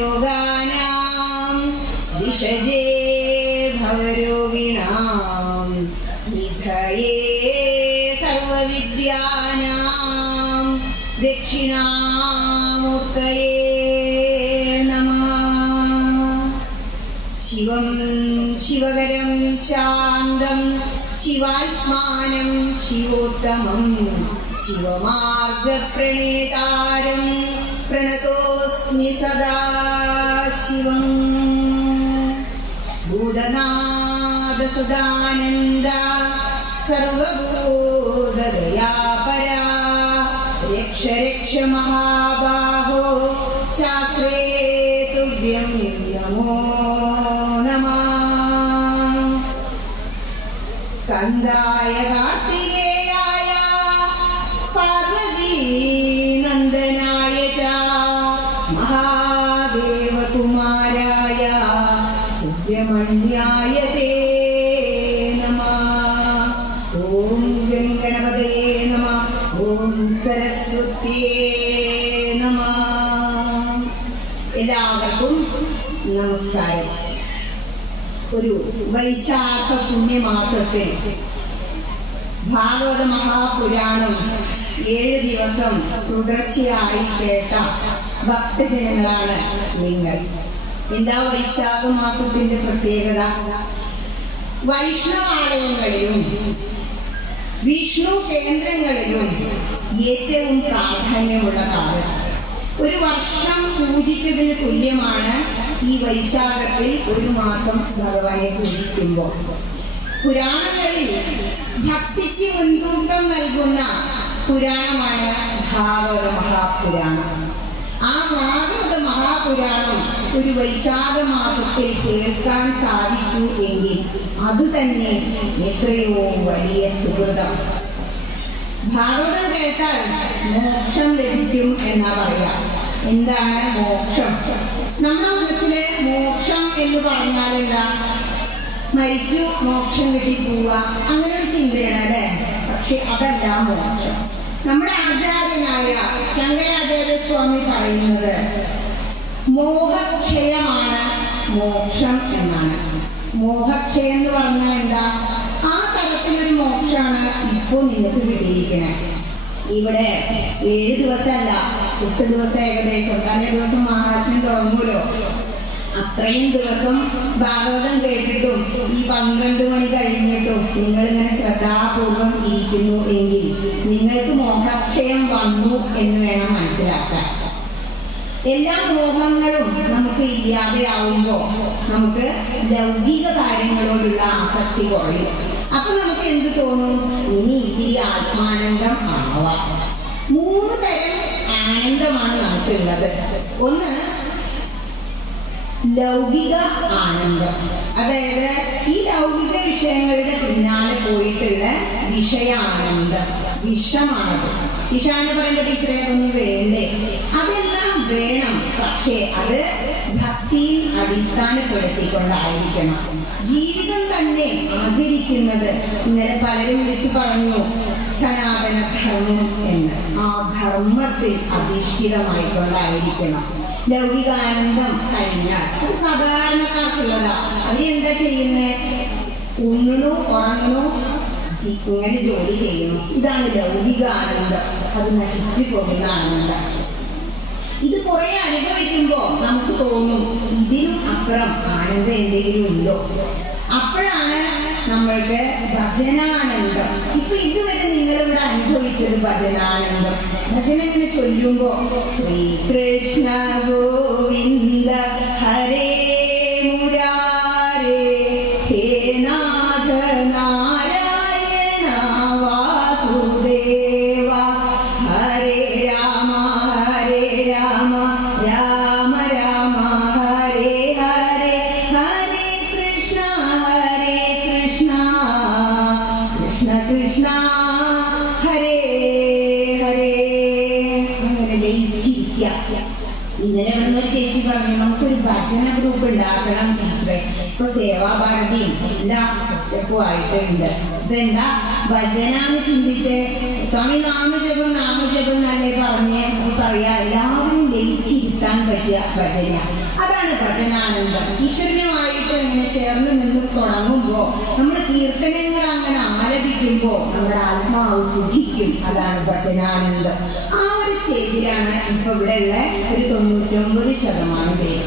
സർവരോഗാനാം വിഷജേ ഭവരോഗിണാം നിധയേ സർവവിദ്യാനാം ദക്ഷിണാമൂർത്തയേ നമഃ. ശിവം ശിവകരം ശാന്തം ശിവാത്മാനം ശിവോത്തമം ശിവമാർഗപ്രണേതാരം പ്രണതോസ്മി സദാ ശിവം. ഭൂതനാഥ സദാനന്ദ സർവഭൂതദയാപരാ രക്ഷ രക്ഷ മഹാബാഹോ ശാസ്ത്രേ തുഭ്യം നമോ നമഃ. സ്കന്ദായ കാർത്തികേയായ പാർവതീ നന്ദനായ ച മഹാദേവകുമാരായ സുബ്രഹ്മണ്യായ തേ നമഃ. ഓം ഗണപതയേ നമഃ. ഓം സരസ്വത്യേ നമഃ. എല്ലാവർക്കും നമസ്കാരം. ഒരു വൈശാഖ പുണ്യമാസത്തിൽ ഭാഗവത മഹാപുരാണം 7 ദിവസം തുടർച്ചയായി കേട്ട ഭക്തജനങ്ങളാണ് നിങ്ങൾ. എന്താ വൈശാഖ മാസത്തിന്റെ പ്രത്യേകത? വൈഷ്ണവാലയങ്ങളിലും വിഷ്ണു കേന്ദ്രങ്ങളിലും ഏറ്റവും പ്രാധാന്യമുള്ള കാലം. ഒരു വർഷം പൂജിച്ചതിന് തുല്യമാണ് ഈ വൈശാഖത്തിൽ ഒരു മാസം ഭഗവാനെ പൂജിക്കുമ്പോൾ. പുരാണങ്ങളിൽ ഭക്തിക്ക് മുൻതൂക്കം നൽകുന്ന പുരാണമാണ് ഭാഗവത മഹാപുരാണം. ആ ഭാഗവത മഹാപുരാണം ഒരു വൈശാഖ മാസത്തിൽ കേൾക്കാൻ സാധിച്ചു എങ്കിൽ അത് തന്നെ എത്രയോ വലിയ സുഹൃതം. ഭാഗവതം കേട്ടാൽ മോക്ഷം ലഭിക്കും എന്നാ പറയാ. എന്താണ് മോക്ഷം? നമ്മുടെ മനസ്സിലെ മോക്ഷം എന്ന് പറഞ്ഞാൽ എന്താ? മരിച്ചു മോക്ഷം കിട്ടി പോവുക, അങ്ങനെ ഒരു ചിന്തയാണ് അല്ലേ? പക്ഷെ അതല്ല മോക്ഷം. നമ്മുടെ ആചാര്യനായ ശങ്കരാചാര്യ സ്വാമി പറയുന്നത് മോഹക്ഷയമാണ് മോക്ഷം എന്നാണ്. മോഹക്ഷയം എന്ന് പറഞ്ഞാൽ എന്താ? ആ തരത്തിലൊരു മോക്ഷമാണ് ഇപ്പോ നിങ്ങൾക്ക് കിട്ടിയിരിക്കുന്നത്. ഇവിടെ 7 ദിവസമല്ല, 8 ദിവസം ഏകദേശം. തലേ ദിവസം മഹാത്മ്യം തുടങ്ങുമല്ലോ. അത്രയും ദിവസം ഭാഗവതം കേട്ടിട്ടും ഈ 12 മണി കഴിഞ്ഞിട്ടും നിങ്ങളിങ്ങനെ ശ്രദ്ധാപൂർവം ഇരിക്കുന്നു എങ്കിൽ നിങ്ങൾക്ക് മോഹക്ഷയം വന്നു എന്ന് വേണം മനസ്സിലാക്കാൻ. എല്ലാ മോഹങ്ങളും നമുക്ക് ഇല്ലാതെയാവുമ്പോൾ നമുക്ക് ലൗകിക കാര്യങ്ങളോടുള്ള ആസക്തി കുറയും. അപ്പൊ നമുക്ക് എന്ത് തോന്നും? ഇനി ഇതിൽ ആത്മാനന്ദം ആവാം. 3 തരം ആനന്ദമാണ് നമുക്കുള്ളത്. ഒന്ന് ലൗകിക ആനന്ദം, അതായത് ഈ ലൗകിക വിഷയങ്ങളുടെ പിന്നാലെ പോയിട്ടുള്ള വിഷയാനന്ദം. വിഷമാണത്. വിഷാന്ന് പറയുമ്പോ ടീച്ചറെ ഒന്നും വേണ്ടേ? അതെല്ലാം വേണം, പക്ഷേ അത് ഭക്തിയിൽ അടിസ്ഥാനപ്പെടുത്തിക്കൊണ്ടായിരിക്കണം. ജീവിതം തന്നെ ആചരിക്കുന്നത് ഇന്നലെ പലരും വിളിച്ചു പറഞ്ഞു സനാതന ധർമ്മം എന്ന്. ആ ധർമ്മത്തിൽ അധിഷ്ഠിതമായിക്കൊണ്ടായിരിക്കണം. ലൗകികാനന്ദം കഴിഞ്ഞാൽ അത് സാധാരണക്കാർക്കുള്ളതാ. അവരെന്താ ചെയ്യുന്നേ? ഉണ്ണണു, ഉറങ്ങണു, ഇങ്ങനെ ജോലി ചെയ്യുന്നു. ഇതാണ് ലൗകികാനന്ദം. അത് നശിച്ചു പോകുന്ന ആനന്ദം. ഇത് കുറെ അനുഭവിക്കുമ്പോ നമുക്ക് തോന്നും ഇതിനും അപ്പുറം ആനന്ദം എന്തെങ്കിലും ഉണ്ടോ? അപ്പോഴാണ് നമ്മൾക്ക് ഭജനാനന്ദം. ഇപ്പൊ ഇതുവരെ നിങ്ങളിവിടെ അനുഭവിച്ചത് ഭജനാനന്ദം. ഭജന ഇങ്ങനെ ചൊല്ലുമ്പോ ശ്രീകൃഷ്ണ ഗോവിന്ദ ഹരേ മുരാരേ ഹേ നാഥ നാരായണ വാസുദേവ ഹരേ രാമ ഹരേ രാമ രാമ രാമ ഹരേ ഹരേ ഹരേ കൃഷ്ണ കൃഷ്ണ കൃഷ്ണ ഹരേ ഹരേ. അങ്ങനെ ലയിച്ചിരിക്കുക. ഇന്നലെ വന്ന ചേച്ചി പറഞ്ഞു നമുക്കൊരു ഭജന ഗ്രൂപ്പ് ഉണ്ടാക്കണം ടീച്ചറെ. ഇപ്പൊ സേവാഭാരതിയും എല്ലാ ഒറ്റക്കുമായിട്ടുണ്ട്. ഇതെന്താ ഭജനാന്ന് ചിന്തിച്ച് സ്വാമി നാമജപം എന്നല്ലേ പറയാ, എല്ലാവരും ലയിച്ചിരുത്താൻ പറ്റിയ ഭജന. അതാണ് ഭജനാനന്ദം. ഈശ്വരനുമായിട്ട് ഇങ്ങനെ ചേർന്ന് നിന്ന് തുടങ്ങുമ്പോ നമ്മൾ കീർത്തനങ്ങൾ അങ്ങനെ ആലപിക്കുമ്പോ നമ്മുടെ ആത്മാവ് സുഖിക്കും. അതാണ് ഭജനാനന്ദം. ആ ഒരു സ്റ്റേജിലാണ് ഇപ്പൊ ഇവിടെ ഉള്ള ഒരു 99% പേര്.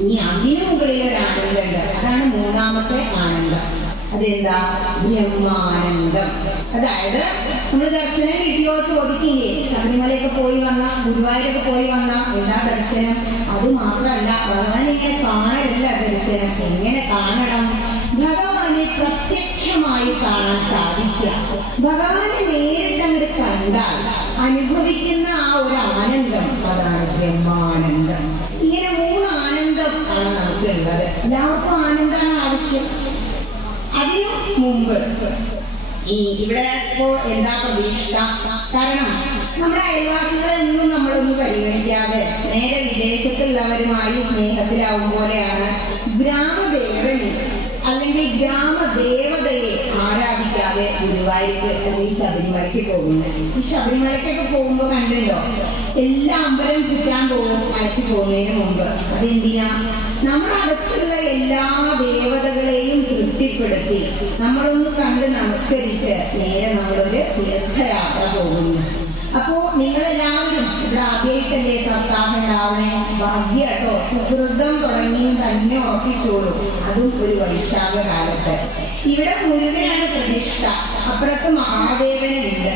ഇനി അതിനു മുകളിൽ ഒരു ആനന്ദമുണ്ട്. അതാണ് മൂന്നാമത്തെ ആനന്ദം. അതെന്താ? ബ്രഹ്മാനന്ദം. അതായത് നമ്മൾ ദർശനം കിട്ടിയോ ചോദിക്കില്ലേ? ശബരിമലയൊക്കെ പോയി വന്ന, ഗുരുവായൂരൊക്കെ പോയി വന്ന എന്താ ദർശനം? അത് മാത്രല്ല, ഭഗവാൻ ഇങ്ങനെ കാണലല്ല ദർശനം. എങ്ങനെ കാണണം? ഭഗവാനെ പ്രത്യക്ഷമായി കാണാൻ സാധിക്കുക. ഭഗവാനെ നേരിട്ട് അങ്ങോട്ട് കണ്ടാൽ അനുഭവിക്കുന്ന ആ ഒരു ആനന്ദം, അതാണ് ബ്രഹ്മാനന്ദം. ഇങ്ങനെ 3 ആനന്ദം ആണ് നമുക്കുള്ളത്. എല്ലാവർക്കും ആനന്ദമാണ് ആവശ്യം. അതിനു മുമ്പ് ഇവിടെ ഇപ്പോ എന്താ പ്രതീക്ഷ? കാരണം നമ്മുടെ അയൽവാസികളെന്നും നമ്മളൊന്നും പരിഗണിക്കാതെ നേരെ വിദേശത്തുള്ളവരുമായി സ്നേഹത്തിലാവും പോലെയാണ് ഗ്രാമദേവനെ അല്ലെങ്കിൽ ഗ്രാമദേവതയെ ആരാധിക്കാതെ ഗുരുവായൂർക്ക് അല്ലെങ്കിൽ ശബരിമലയ്ക്ക് പോകുന്നത്. ഈ ശബരിമലയ്ക്കൊക്കെ പോകുമ്പോ കണ്ടല്ലോ, എല്ലാ അമ്പലം ചുറ്റാൻ പോകും മലയ്ക്ക് പോകുന്നതിന് മുമ്പ്. അതെന്തിനാ? നമ്മുടെ അടുത്തുള്ള എല്ലാ ദേവതകളെയും തൃപ്തിപ്പെടുത്തി നമ്മളൊന്ന് കണ്ട് നമസ്കരിച്ച് നേരെ നമ്മളൊരു തീർത്ഥയാത്ര പോകുന്നു. അപ്പോ നിങ്ങളെല്ലാവരും ഇവിടെ ആദ്യമായിട്ടല്ലേ സപ്താഹം ഉണ്ടാവണേ? ഭാഗ്യട്ടോ, സുഹൃതം തുടങ്ങിയും തന്നെ ഉറപ്പിച്ചോളൂ. അതും ഒരു വൈശാഖ കാലത്ത്. ഇവിടെ മുരുകനാണ് പ്രതിഷ്ഠ, അപ്പുറത്ത് മഹാദേവനുണ്ട്.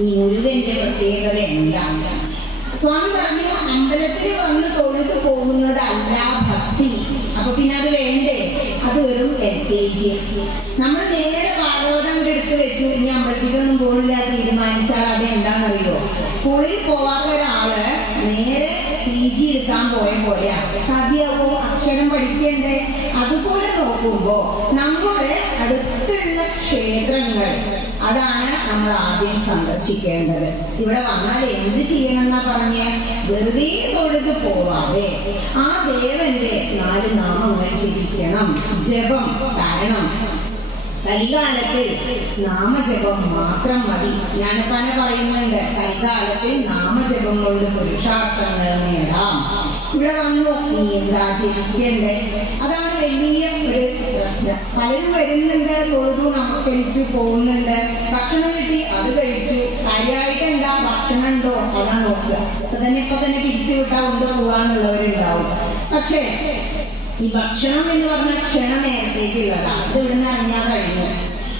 ഈ മുരുകന്റെ പ്രത്യേകത എന്താണ്? സ്വാമി പറഞ്ഞു, അമ്പലത്തിൽ വന്ന് തൊഴുത് പോകുന്നതല്ല ഭക്തി. അപ്പൊ പിന്നെ അത് വേണ്ടേ? അത് വെറും LKG. നമ്മൾ നേരെ ഭാഗവതം എടുത്ത് വെച്ചു, ഇനി അമ്പലത്തിലൊന്നും പോകില്ല തീരുമാനിച്ചാൽ അത് എന്താണെന്നറിയോ? സ്കൂളിൽ പോവാത്ത ഒരാള് നേരെ PG എടുക്കാൻ പോയ പോലെയാ. സാധ്യമാവോ? അക്ഷരം പഠിക്കണ്ടേ? അതുപോലെ നോക്കുമ്പോ നമ്മുടെ അടുത്തുള്ള ക്ഷേത്രങ്ങൾ, അതാണ് നമ്മൾ ആദ്യം സന്ദർശിക്കേണ്ടത്. ഇവിടെ വന്നാൽ എന്ത് ചെയ്യണമെന്നാ പറഞ്ഞ്? വെറുതെ തൊഴുത് പോവാതെ ആ ദേവന്റെ 4 നാമങ്ങൾ ജപിക്കണം. ജപം. കാരണം കലികാലത്തിൽ നാമജപം മാത്രം മതി. ഞാനിപ്പോ പറയുന്നുണ്ട്, കലികാലത്തിൽ നാമജപം കൊണ്ട് പുരുഷാർത്ഥങ്ങൾ നേടാം. ഇവിടെ വന്നു, നീ എന്താ ജപിക്കണ്ടേ? അതാണ് വലിയ ഒരു പ്രശ്നം. പലരും വരുന്നുണ്ട്, തൊഴുതു നമസ്കരിച്ചു പോകുന്നുണ്ട്, ഭക്ഷണം കിട്ടി അത് കഴിച്ചു. കാര്യമായിട്ട് എന്താ ഭക്ഷണം ഉണ്ടോ അതാണ് നോക്കുക. ഇപ്പൊ തന്നെ തിരിച്ചു വിട്ടാ കൊണ്ടുപോകാനുള്ളവരുണ്ടാവും. പക്ഷേ ഈ ഭക്ഷണം എന്ന് പറഞ്ഞ ക്ഷണ നേരത്തേക്കുള്ളതാണ്. ഇത് ഇവിടുന്ന് അറിഞ്ഞാൽ കഴിഞ്ഞു.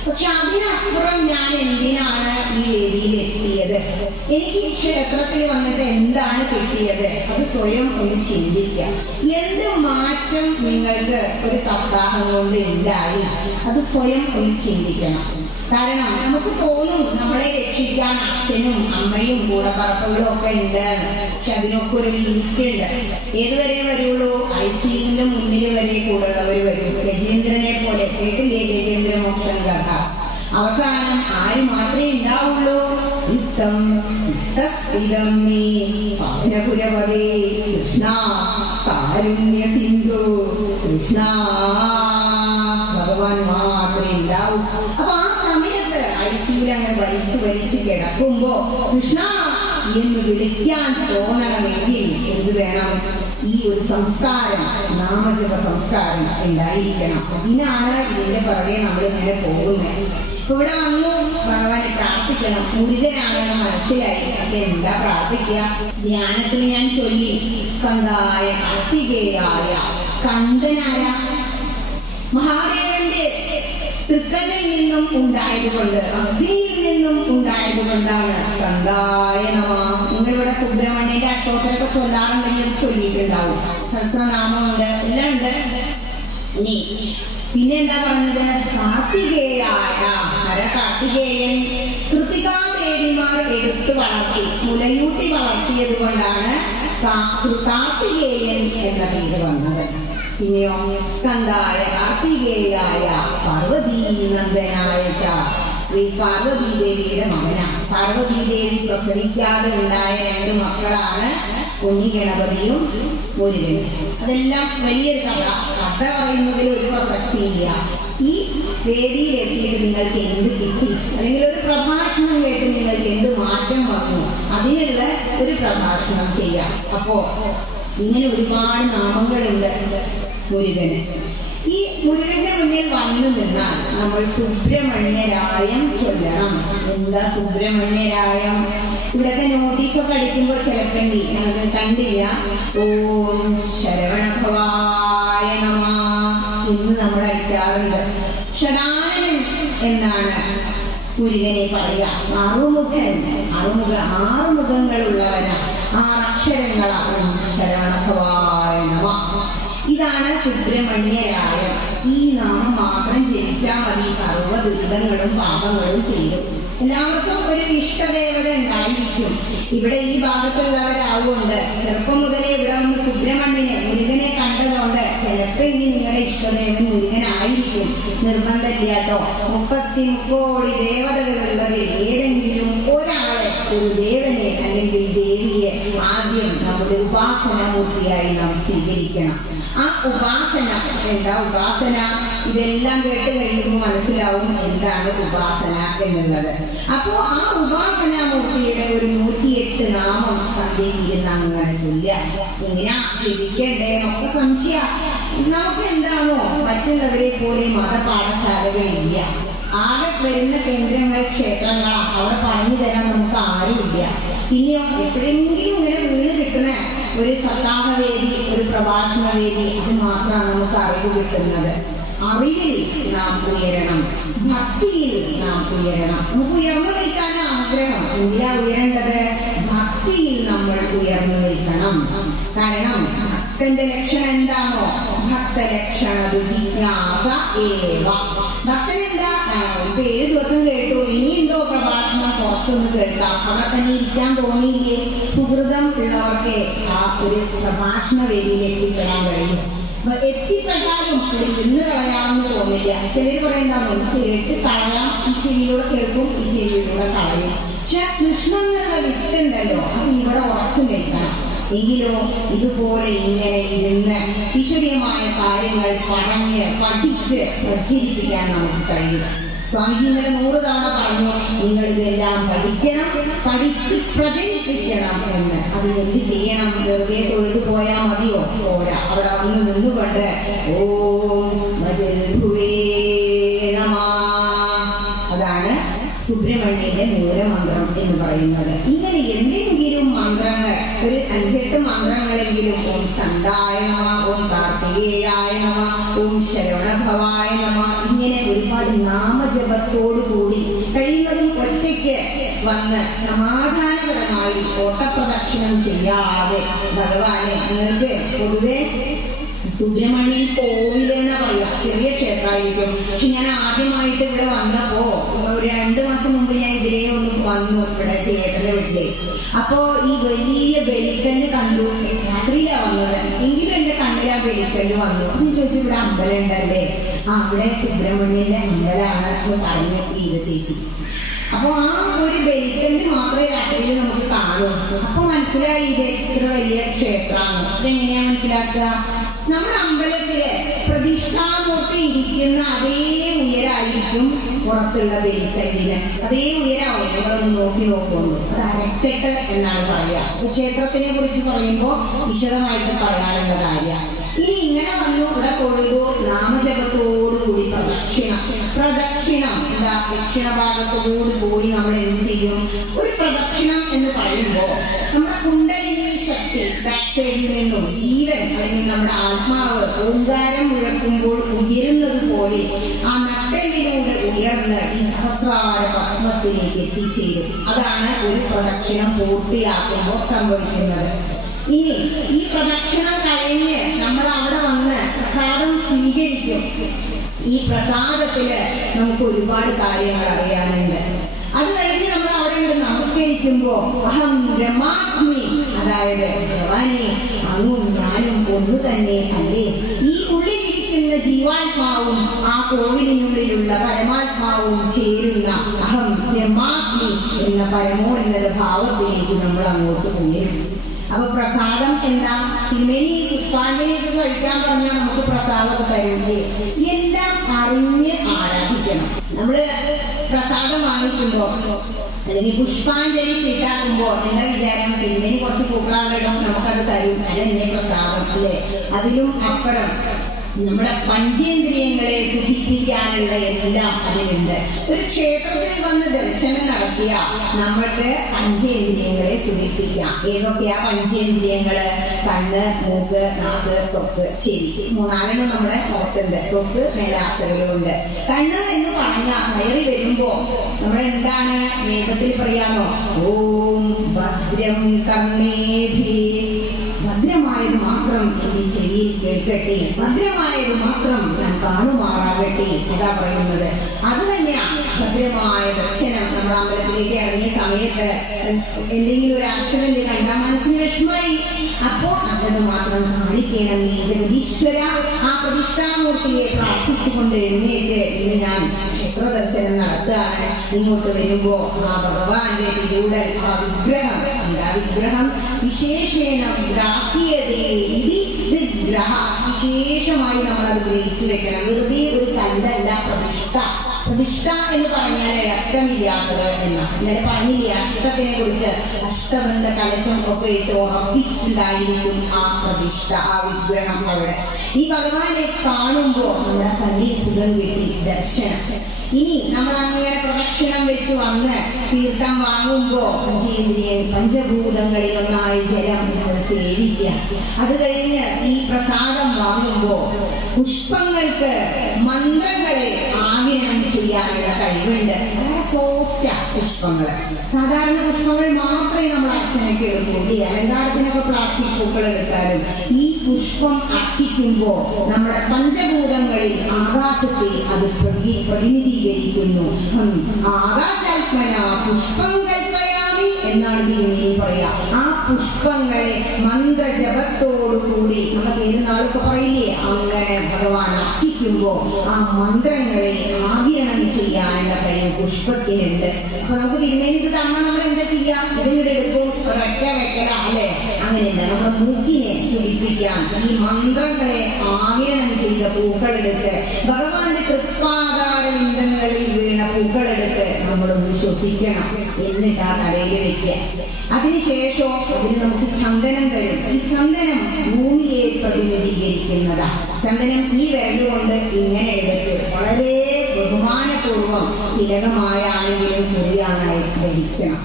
പക്ഷെ അതിനപ്പുറം ഞാൻ എന്തിനാണ് ഈ വേദിയിൽ എത്തിയത്? എനിക്ക് ഈ ക്ഷേത്രത്തിൽ വന്നിട്ട് എന്താണ് കിട്ടിയത്? അത് സ്വയം ഒന്ന് ചിന്തിക്കാം. എന്ത് മാറ്റം നിങ്ങൾക്ക് ഒരു സപ്താഹം കൊണ്ട് ഉണ്ടായി? അത് സ്വയം ഒന്ന് ചിന്തിക്കണം. കാരണം നമുക്ക് തോന്നും നമ്മളെ രക്ഷിക്കാൻ അച്ഛനും അമ്മയും കൂടപ്പറപ്പുകളും ഒക്കെ ഉണ്ട്. പക്ഷെ അതിനൊക്കെ ഒരു ലിമിറ്റുണ്ട്. ഏതുവരെ വരുള്ളൂ? ICUവിന്റെ മുന്നിൽ വരെ കൂടെയുള്ളവർ വരും. ഗജേന്ദ്രനെ പോലെ കേട്ടില്ലേ? ഗജേന്ദ്രമോക്ഷൻ കഥ. അവസാനം ആര് മാത്രമേ ഉണ്ടാവുള്ളൂ? ചിത്തം ചിത്തസ്ഥിരം നീ പാവനപുരപദേ കൃഷ്ണ കാരുണ്യ സിന്ധു കൃഷ്ണ. ഭഗവാൻ മാത്രമേ ഉണ്ടാവൂ. അപ്പൊ ആ സമയത്ത് ICUവിൽ അങ്ങനെ വലിച്ചു കിടക്കുമ്പോ കൃഷ്ണ എന്ന് വിളിക്കാൻ തോന്നണമെങ്കിൽ എന്ത് വേണം? ഈ ഒരു സംസ്കാരം, നാമജപ സംസ്കാരം ഉണ്ടായിരിക്കണം. അതിനാണ് ഇതിന്റെ പുറകെ നമ്മൾ ഇങ്ങനെ പോകുന്നത്. ഇപ്പൊ ഇവിടെ വന്നു ഭഗവാനെ പ്രാർത്ഥിക്കണം. മുരുകനാണെന്ന് മനസ്സിലായി. അപ്പൊ എന്താ പ്രാർത്ഥിക്കുക? ധ്യാനത്തിന് ഞാൻ ചൊല്ലി, സ്കന്ദായ കാർത്തികേയായ. സ്കന്ദനായ മഹാദേവന്റെ തൃക്കണ്ണിൽ നിന്നും ഉണ്ടായതുകൊണ്ട്, അഗ്നിയിൽ നിന്നും ഉണ്ടായതുകൊണ്ടാണ് സ്കന്ദായ നമഃ. നിങ്ങളിവിടെ സുബ്രഹ്മണ്യന്റെ അഷ്ടോത്തരൊക്കെ ചൊല്ലാറുണ്ടെങ്കിൽ ചൊല്ലിയിട്ടുണ്ടാവും. സഹസ്രനാമമുണ്ട്, എല്ലാം ഉണ്ട്. ഇനി പിന്നെ എന്താ പറഞ്ഞത്? കാർത്തികേയായ. കാർത്തികേയൻ കൃതികാദേവിമാർ എടുത്തു വളർത്തി, മുലയൂട്ടി വളർത്തിയത് കൊണ്ടാണ് കാർത്തികേയൻ എന്ന പേര് വന്നത്. പിന്നെയോ സ്കന്ദായ കാർത്തികേയായ പാർവതീനന്ദനായ. ശ്രീ പാർവതീ ദേവിയുടെ മകന. പാർവതീ ദേവി പ്രസവിക്കാതെ ഉണ്ടായ 2 മക്കളാണ് ഉണ്ണിഗണപതിയും മുരുകനും. അതെല്ലാം വലിയൊരു കഥ പറയുന്നതിൽ ഒരു പ്രസക്തിയില്ല. ഈ വേദിയിലെത്തിയിട്ട് നിങ്ങൾക്ക് എന്ത് കിട്ടി, അല്ലെങ്കിൽ ഒരു പ്രഭാഷണം കേട്ട് നിങ്ങൾക്ക് എന്ത് മാറ്റം വന്നു, അതിനുള്ള ഒരു പ്രഭാഷണം ചെയ്യാം. അപ്പോ ഇങ്ങനെ ഒരുപാട് നാമങ്ങളുണ്ട് മുരുകന്. ഈ മുരുകന്റെ മുന്നിൽ വന്നു നിന്നാൽ നമ്മൾ സുബ്രഹ്മണ്യരായം ചൊല്ലണം. എന്താ സുബ്രഹ്മണ്യരായം? ഇവിടത്തെ നോട്ടീസൊക്കെ അടിക്കുമ്പോൾ ചിലപ്പെങ്കിൽ ഞങ്ങൾക്ക് കണ്ടില്ല, ഓം ശരവണഭവായ നമഃ ഇന്ന് നമ്മൾ അടിക്കാറുണ്ട്. ഷടാനനൻ എന്നാണ് മുരുകനെ പറയാ. ആറുമുഖങ്ങളുള്ളവന, 6 അക്ഷരങ്ങളാണ് ശരവണഭവായ നമഃ. ഇതാണ് സുബ്രഹ്മണ്യരായം. ഈ നാമം മാത്രം ജപിച്ചാൽ മതി, സർവ്വ ദുരിതങ്ങളും പാപങ്ങളും തീരും. എല്ലാവർക്കും ഒരു ഇഷ്ടദേവത ഉണ്ടായിരിക്കും. ഇവിടെ ഈ ഭാഗത്തുള്ളവരാവുകൊണ്ട് ചെറുപ്പം മുതലേ ഇവിടെ വന്ന് സുബ്രഹ്മണ്യനെ മുരുകനെ കണ്ടതുകൊണ്ട് ചിലപ്പോ ഇനി നിങ്ങളുടെ ഇഷ്ടദേവൻ മുരുകനായിരിക്കും. നിർബന്ധമില്ല കേട്ടോ. 30 കോടി ദേവതകളുള്ളവർ ഏതെങ്കിലും ഒരാളെ, ഒരു ദേവനെ അല്ലെങ്കിൽ ദേവിയെ ആദ്യം നമ്മുടെ ഉപാസനാമൂർത്തിയായി നാം സ്വീകരിക്കണം. ആ ഉപാസന എന്താ? ഉപാസന ഇതെല്ലാം കേട്ട് കഴിയുമ്പോൾ മനസ്സിലാവും എന്താണ് ഉപാസന എന്നുള്ളത്. അപ്പോ ആ ഉപാസനാമൂർത്തിയുടെ ഒരു 108 നാമം സന്ധ്യയിരുന്ന് അങ്ങനെ ചൊല്ലുക. ഇങ്ങനെ ജപിക്കണ്ടേ എന്നൊക്കെ സംശയ. നമുക്ക് എന്താണോ മറ്റുള്ളവരെ പോലെ മതപാഠശാലകളില്ല. ആകെ വരുന്ന കേന്ദ്രങ്ങൾ, ക്ഷേത്രങ്ങളാണ്. അവിടെ പറഞ്ഞു തരാൻ നമുക്ക് ആരുമില്ല. ഇനിയോ എപ്പോഴെങ്കിലും ഇങ്ങനെ വീണ് കിട്ടുന്ന ഒരു സപ്താഹവേദി, ഒരു പ്രഭാഷണ വേദി, അത് മാത്രമാണ് നമുക്ക് അറിവ് കിട്ടുന്നത്. അറിവിൽ നാം ഉയരണം, ഭക്തിയിൽ നാം ഉയരണം. നമുക്ക് ഉയർന്നു നിൽക്കാൻ ആഗ്രഹം. എന്തിനാ ഉയരേണ്ടത്? ഭക്തിയിൽ നമ്മൾ ഉയർന്നു നിൽക്കണം. കാരണം ഭക്തന്റെ ലക്ഷണം എന്താണോ? ഭക്തലക്ഷണ ജിജ്ഞാസ ഏവ. ഭക്തൻ എന്താ? ഇപ്പൊ 7 ദിവസം കേട്ടു, ഇനി എന്തോ പ്രഭാഷണം കുറച്ചൊന്ന് കേൾക്കാം, അവിടെ തന്നെ ഇരിക്കാൻ തോന്നിയില്ലേ? സുഹൃതം ഉള്ളവർക്ക് ആ ഒരു പ്രഭാഷണ വേദിയിലേക്ക് എത്തിപ്പെടാൻ കഴിയും. എത്തിപ്പെട്ടാലും ഇരുന്ന് കളയാമെന്ന് തോന്നില്ല. ചിലർ പറയുണ്ടാവും, കേട്ട് കളയാം, ഈ ചെവിയിലൂടെ കേൾക്കും, ഈ ചെവിയിലൂടെ കളയും. പക്ഷെ കൃഷ്ണൻ എന്നുള്ള വിത്തുണ്ടല്ലോ, അത് ഇവിടെ ഉറച്ചു നിൽക്കണം. എങ്കിലോ ഇതുപോലെ ഇങ്ങനെ ഇരുന്ന് ഈശ്വരീയമായ കാര്യങ്ങൾ പറഞ്ഞ് പഠിച്ച് സജ്ജീകരിക്കാൻ നമുക്ക് കഴിയും. സ്വാമിജി ഇന്നലെ 100 തവണ പറഞ്ഞു, നിങ്ങൾ ഇതെല്ലാം പഠിക്കണം, പഠിച്ച് പ്രചരിപ്പിക്കണം എന്ന്. അത് എന്ത് ചെയ്യണം? വെറുതെ തൊഴുതു പോയാൽ മതിയോ? പോരാ. അവിടെ വന്ന് നിന്നുകൊണ്ട് ഓം ഭജൽഭുവേ നമഃ, അതാണ് സുബ്രഹ്മണ്യന്റെ മൂലമന്ത്രം എന്ന് പറയുന്നത്. ഇങ്ങനെ എന്തെങ്കിലും മന്ത്രങ്ങൾ, ഒരു 5-8 മന്ത്രങ്ങളെങ്കിലും, ഓം സ്കന്ധായ നമഃ, ഓം കാർത്തികേയായ നമഃ, ഓം ശരവണഭവായ നമഃ, ഇങ്ങനെ ഒരുപാട് നാമജപത്തോടു കൂടി കഴിയുന്നതും ഒറ്റയ്ക്ക് വന്ന് സമാധാനപരമായി ഓട്ടപ്രദക്ഷിണം ചെയ്യാതെ ഭഗവാനെ, നിങ്ങൾക്ക് പൊതുവെ സുബ്രഹ്മണ്യൻ കോവിലെന്നാ പറയാ, ചെറിയ ക്ഷേത്രമായിരിക്കും. പക്ഷെ ഞാൻ ആദ്യമായിട്ട് ഇവിടെ വന്നപ്പോ ഒരു 2 മാസം മുമ്പ് ഞാൻ ഇതിലേ ഒന്ന് വന്നു, ഇവിടെ ചേട്ടന്റെ വീട്ടില്. അപ്പോ ഈ വലിയ ബലിക്കല്ല് കണ്ടു. രാത്രിയിലാ വന്നത്, എങ്കിലും എന്റെ കണ്ണിൽ ആ ബലിക്കല്ല് വന്നു. എന്ന് ചോദിച്ചു, ഇവിടെ അമ്പലം ഉണ്ടല്ലേ? അവിടെ സുബ്രഹ്മണ്യന്റെ അമ്പലമാണ് എന്ന് പറഞ്ഞു ഇത് ചേച്ചി. അപ്പൊ ആ ഒരു ബലിക്കല്ല് മാത്രമേ രാത്രിയിൽ നമുക്ക് കാണൂ. അപ്പൊ മനസ്സിലായി ഇത് എത്ര വലിയ ക്ഷേത്രമാണ്. അതെങ്ങനെയാ മനസ്സിലാക്കുക? നമ്മുടെ അമ്പലത്തില് പ്രതിഷ്ഠാമൂർത്തി ഇരിക്കുന്ന അതേ ഉയരായിരിക്കും പുറത്തുള്ള ബലിക്കല്ലിന്. അതേ ഉയരാവും. നിങ്ങളൊന്ന് നോക്കുള്ളൂ. അത് അരക്കെട്ട് എന്നാണ് പറയാ. ക്ഷേത്രത്തിനെ കുറിച്ച് പറയുമ്പോൾ വിശദമായിട്ട് പറയാനുള്ള കാര്യം. ഇനി ഇങ്ങനെ വന്നു, ഇവിടെ തൊഴുതു, നാമജപത്തോടുകൂടി പ്രദക്ഷിണം എന്താ? ദക്ഷിണ ഭാഗത്തോടു കൂടി നമ്മൾ എന്ത് ചെയ്യും? ഒരു പ്രദക്ഷിണം എന്ന് പറയുമ്പോൾ നമ്മുടെ കുണ്ടലിനി ശക്തി ബാക്ക് സൈഡിൽ നിന്നും ജീവൻ അല്ലെങ്കിൽ നമ്മുടെ ആത്മാവ് ഓങ്കാരം മുഴക്കുമ്പോൾ ഉയരുന്നത് പോലെ ആ നട്ടെല്ലിലൂടെ ഉയർന്ന് ഈ സഹസ്രാര പത്മത്തിലേക്ക് എത്തിച്ചേരും. അതാണ് ഒരു പ്രദക്ഷിണം പൂർത്തിയാക്കുമ്പോൾ സംഭവിക്കുന്നത്. ഇനി ഈ പ്രദക്ഷിണം കഴിഞ്ഞ് നമ്മൾ അവിടെ വന്ന് പ്രസാദം സ്വീകരിക്കും. ഈ പ്രസാദത്തില് നമുക്ക് ഒരുപാട് കാര്യങ്ങൾ അറിയാനുണ്ട്. അത് കഴിഞ്ഞ് നമ്മൾ അവിടെ നമസ്കരിക്കുമ്പോ അഹം ബ്രഹ്മാസ്മി, അതായത് ഭഗവാനെ അങ്ങും ഞാനും ഒന്ന് തന്നെ അല്ലേ? ഈ ഉള്ളിലിരിക്കുന്ന ജീവാത്മാവും ആ കോവിലിനുള്ളിലുള്ള പരമാത്മാവും ചേരുന്ന അഹം ബ്രഹ്മാസ്മി എന്ന പരമോന്നത ഭാവത്തിലേക്ക് നമ്മൾ അങ്ങോട്ട് പോയി. അപ്പൊ പ്രസാദം എന്താ? തിരുമേനി പുഷ്പാഞ്ജലിയൊക്കെ കഴിക്കാൻ പറഞ്ഞാൽ നമുക്ക് പ്രസാദമൊക്കെ തരില്ലേ? എല്ലാം അറിഞ്ഞ് ആരാധിക്കണം. നമ്മള് പ്രസാദം വാങ്ങിക്കുമ്പോ അല്ലെങ്കിൽ പുഷ്പാഞ്ജലി ചീട്ടാക്കുമ്പോ എന്താ വിചാരം? തിരുമേനി കുറച്ച് പൂക്കളാളിടും, നമുക്കത് തരും, അല്ലെ പ്രസാദം അല്ലേ? അതിലും അപ്പുറം നമ്മുടെ പഞ്ചേന്ദ്രിയങ്ങളെ സുഖിപ്പിക്കാനുള്ള എല്ലാം അതിലുണ്ട്. ഒരു ക്ഷേത്രത്തിൽ വന്ന് ദർശനം നടത്തിയ നമ്മൾക്ക് പഞ്ചേന്ദ്രിയങ്ങളെ സുഖിപ്പിക്കാം. ഏതൊക്കെയാ പഞ്ചേന്ദ്രിയങ്ങള്? കണ്ണ്, മൂക്ക്, നാക്ക്, ത്വക്ക്, ചെവി. മൂന്നാലെണ്ണം നമ്മുടെ മുഖത്തുണ്ട്. ത്വക്ക്, മേലാസകലും ഉണ്ട്. കണ്ണ് എന്ന് പറഞ്ഞാൽ കയറി വരുമ്പോ നമ്മൾ എന്താണ് വേദത്തിൽ പറയാമോ? ഓം ഭദ്രം കർണേഭി, ഭദ്രമായത് മാത്രം ഈ ചെവിയിൽ കേൾക്കട്ടെ, ഭദ്രമായത് മാത്രം ഞാൻ കാണുമാറാകട്ടെ, അതാ പറയുന്നത്. അത് തന്നെയാണ് ഭദ്രമായ ദർശനം. നമ്മൾ അമ്പലത്തിലേക്ക് ഇറങ്ങിയ സമയത്ത് എന്തെങ്കിലും ഒരു ആക്സിഡന്റ് കണ്ടാൽ മനസ്സിന് വിഷമായി. അപ്പോ അത് മാത്രം കാണിക്കണം. നീ ജഗദീശ്വര, ആ പ്രതിഷ്ഠാമൂർത്തിയെ പ്രാർത്ഥിച്ചുകൊണ്ട് എഴുന്നേറ്റ് ഇന്ന് ഞാൻ ക്ഷേത്ര ദർശനം നടത്തുകയാണ്. ഇങ്ങോട്ട് വരുമ്പോ ആ ഭഗവാന്റെ തിരൂടൽ, ആ വിഗ്രഹം, എന്താ വിഗ്രഹം? വിശേഷേണ വിശേഷമായി നമ്മൾ അത് ഗ്രഹിച്ചു വെക്കണം. വെറുതെ ഒരു കല്ലല്ല പ്രതിഷ്ഠ. പ്രതിഷ്ഠ എന്ന് പറഞ്ഞാൽ രക്തമില്ലാത്തത് എന്നാണ്. ഇന്നലെ പറഞ്ഞില്ലേ അഷ്ടത്തിനെ കുറിച്ച്? അഷ്ടബന്ധ കലശം ഒക്കെ ഇട്ട് ഉറപ്പിച്ചിട്ടുണ്ടായിരിക്കും ആ പ്രതിഷ്ഠ, ആ വിഗ്രഹം അവിടെ. ഈ ഭഗവാനെ കാണുമ്പോ നമ്മുടെ കണ്ണിൽ സുഖം കിട്ടി, ദർശനം. ഇനി നമ്മൾ അങ്ങനെ പ്രദക്ഷിണം വെച്ച് വന്ന് തീർത്ഥം വാങ്ങുമ്പോ പഞ്ചഭൂതങ്ങളിൽ ഒന്നായി ജലം നമ്മൾ സേവിക്കുക. അത് കഴിഞ്ഞ് ഈ പ്രസാദം വാങ്ങുമ്പോ പുഷ്പങ്ങൾക്ക് മന്ത്രങ്ങളെ ആഗിരണം ചെയ്യാനുള്ള കഴിവുണ്ട്. വളരെ സോഫ്റ്റാ പുഷ്പങ്ങൾ. സാധാരണ പുഷ്പങ്ങൾ മാത്രമേ നമ്മൾ അർച്ചനയ്ക്ക് എടുക്കൂല്ലേ? അലങ്കാരത്തിനൊക്കെ പ്ലാസ്റ്റിക് പൂക്കൾ എടുത്താലും ഈ പുഷ്പം അർച്ചിക്കുമ്പോ നമ്മുടെ പഞ്ചഭൂതങ്ങളിൽ ആകാശത്തെ അത് പ്രതിനിധീകരിക്കുന്നു. ആകാശാത്മന പുഷ്പം കൽപ്പയാമി എന്നാണ് തിരുമേനി പറയാ. ആ പുഷ്പങ്ങളെ മന്ത്രജപത്തോടുകൂടി നമ്മുടെ പെരുന്നാളൊക്കെ പറയില്ലേ, അങ്ങനെ ഭഗവാൻ അർച്ചിക്കുമ്പോ ആ മന്ത്രങ്ങളെ ആഗിരണം ചെയ്യാനുള്ള കഴിവ് പുഷ്പത്തിനുണ്ട്. അപ്പൊ നമുക്ക് തിരുമേനിക്ക് തന്നാൽ നമ്മൾ എന്താ ചെയ്യാം? ഇതിവിടെ എടുക്കും, ഒരൊറ്റ വെക്കല അല്ലെ? അങ്ങനെയല്ല, നമ്മുടെ മൂക്കിനെ സുഖിപ്പിക്കാം. ഈ മന്ത്രങ്ങളെ ആഗിരണം ചെയ്ത പൂക്കളെടുത്ത് ഭഗവാന്റെ തൃപ്പാദാരവിന്ദങ്ങളിൽ വീണ പൂക്കളെടുത്ത് നമ്മളൊന്ന് ശ്വസിക്കണം. എന്നിട്ട് ആ തലയിൽ വെക്കുക. അതിനുശേഷം അതിന് നമുക്ക് ചന്ദനം തരും. ഈ ചന്ദനം ഭൂമിയെ പ്രതിനിധീകരിക്കുന്നതാ. ചന്ദനം ഈ വിരലുകൊണ്ട് ഇങ്ങനെ എടുത്ത് വളരെ ബഹുമാനപൂർവം തിലകമായാണെങ്കിലും കുറിയാനായി ധരിക്കണം.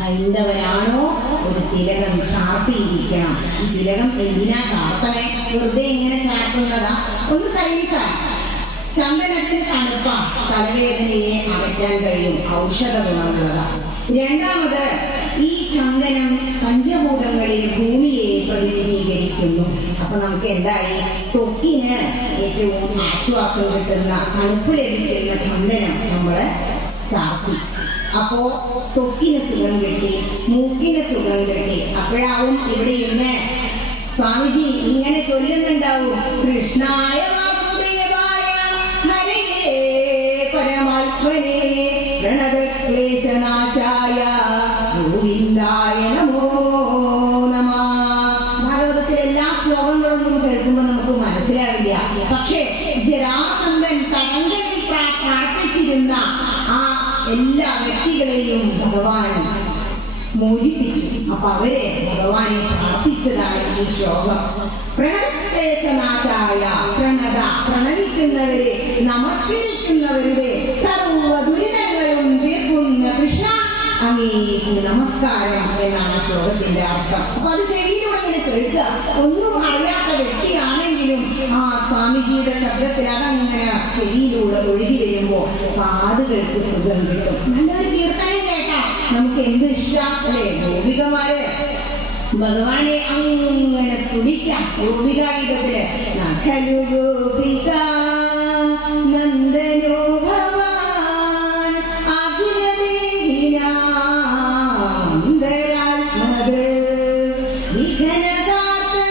ഹൈന്ദവരാണോ ഒരു തിലകം ചാർത്തിയിരിക്കണം. ഈ തിലകം എന്തിനാ ചാർത്തണേ? വെറുതെ ഇങ്ങനെ ചാർത്തുന്നതാ? ഒന്ന് സയൻസാണ്. ചന്ദനത്തിന് തണുപ്പ, തലവേദനയെ അകറ്റാൻ കഴിയും, ഔഷധ ഗുണമുള്ളതാ. രണ്ടാമത് ഈ ചന്ദനം പഞ്ചഭൂതങ്ങളിൽ ഭൂമിയെ പ്രതിനിധീകരിക്കുന്നു. അപ്പൊ നമുക്ക് എന്തായി? ത്വക്കിന് ഏറ്റവും ആശ്വാസം കിട്ടുന്ന, തണുപ്പ് ലഭിക്കുന്ന ചന്ദനം നമ്മള് ചാർത്തി. അപ്പോ ത്വക്കിന് സുഖം കിട്ടി, മൂക്കിന് സുഖം കിട്ടി. അപ്പോഴാവും ഇവിടെ ഇന്ന് സ്വാമിജി ഇങ്ങനെ ചൊല്ലുന്നുണ്ടാവും: കൃഷ്ണായ വാസുദേവായ ഹരേ പരമാത്മനേ പ്രണതക്ലേശനാശായ ഗോവിന്ദായ നമോ നമഃ. ഭാഗവതത്തിലെ എല്ലാ ശ്ലോകങ്ങളൊന്നും കേൾക്കുമ്പോൾ നമുക്ക് മനസ്സിലാവില്ല. പക്ഷേ ജരാസന്ധൻ തടങ്കലിൽ പ്രാർത്ഥിച്ചിരുന്ന ആ എല്ലാ വ്യക്തികളെയും ഭഗവാൻ മോചിപ്പിച്ചു. അപ്പൊ അവരെ ഭഗവാനെ പ്രാർത്ഥിച്ചതാണ് ഈ ശ്ലോകം. പ്രണതക്ലേശനാശായ, പ്രണവിക്കുന്നവരെ, നമസ്കരിക്കുന്നവരുടെ സർവ ദുരിതങ്ങളും തീർക്കുന്ന കൃഷ്ണ അങ്ങേക്ക് നമസ്കാരം എന്നാണ് ശ്ലോകത്തിന്റെ അർത്ഥം. അപ്പൊ അത് ശരിയിലൂടെ ഇങ്ങനെ കേൾക്കുക. ഒന്നും അറിയാത്ത വ്യക്തിയാണെങ്കിലും ആ സ്വാമിജിയുടെ ശബ്ദത്തിൽ അതങ്ങനെ ശരിയിലൂടെ ഒഴുകി വരുമ്പോ കാതുകൾക്ക് സുഖം കിട്ടും. നല്ലൊരു കീർത്തനം കേട്ടാ നമുക്ക് എന്ത് ഇഷ്ടം അല്ലെ? ഗോപികമാര് ഭഗവാനെ അങ്ങനെ സ്തുതിക്കാം. ഗോപികാഗീതത്തില് നഖലു ഗോപിക നന്ദനോ ഭവാൻ അഖിലദേഹിനാന്തരാത്മത് വിഘ്നസാർത്തോ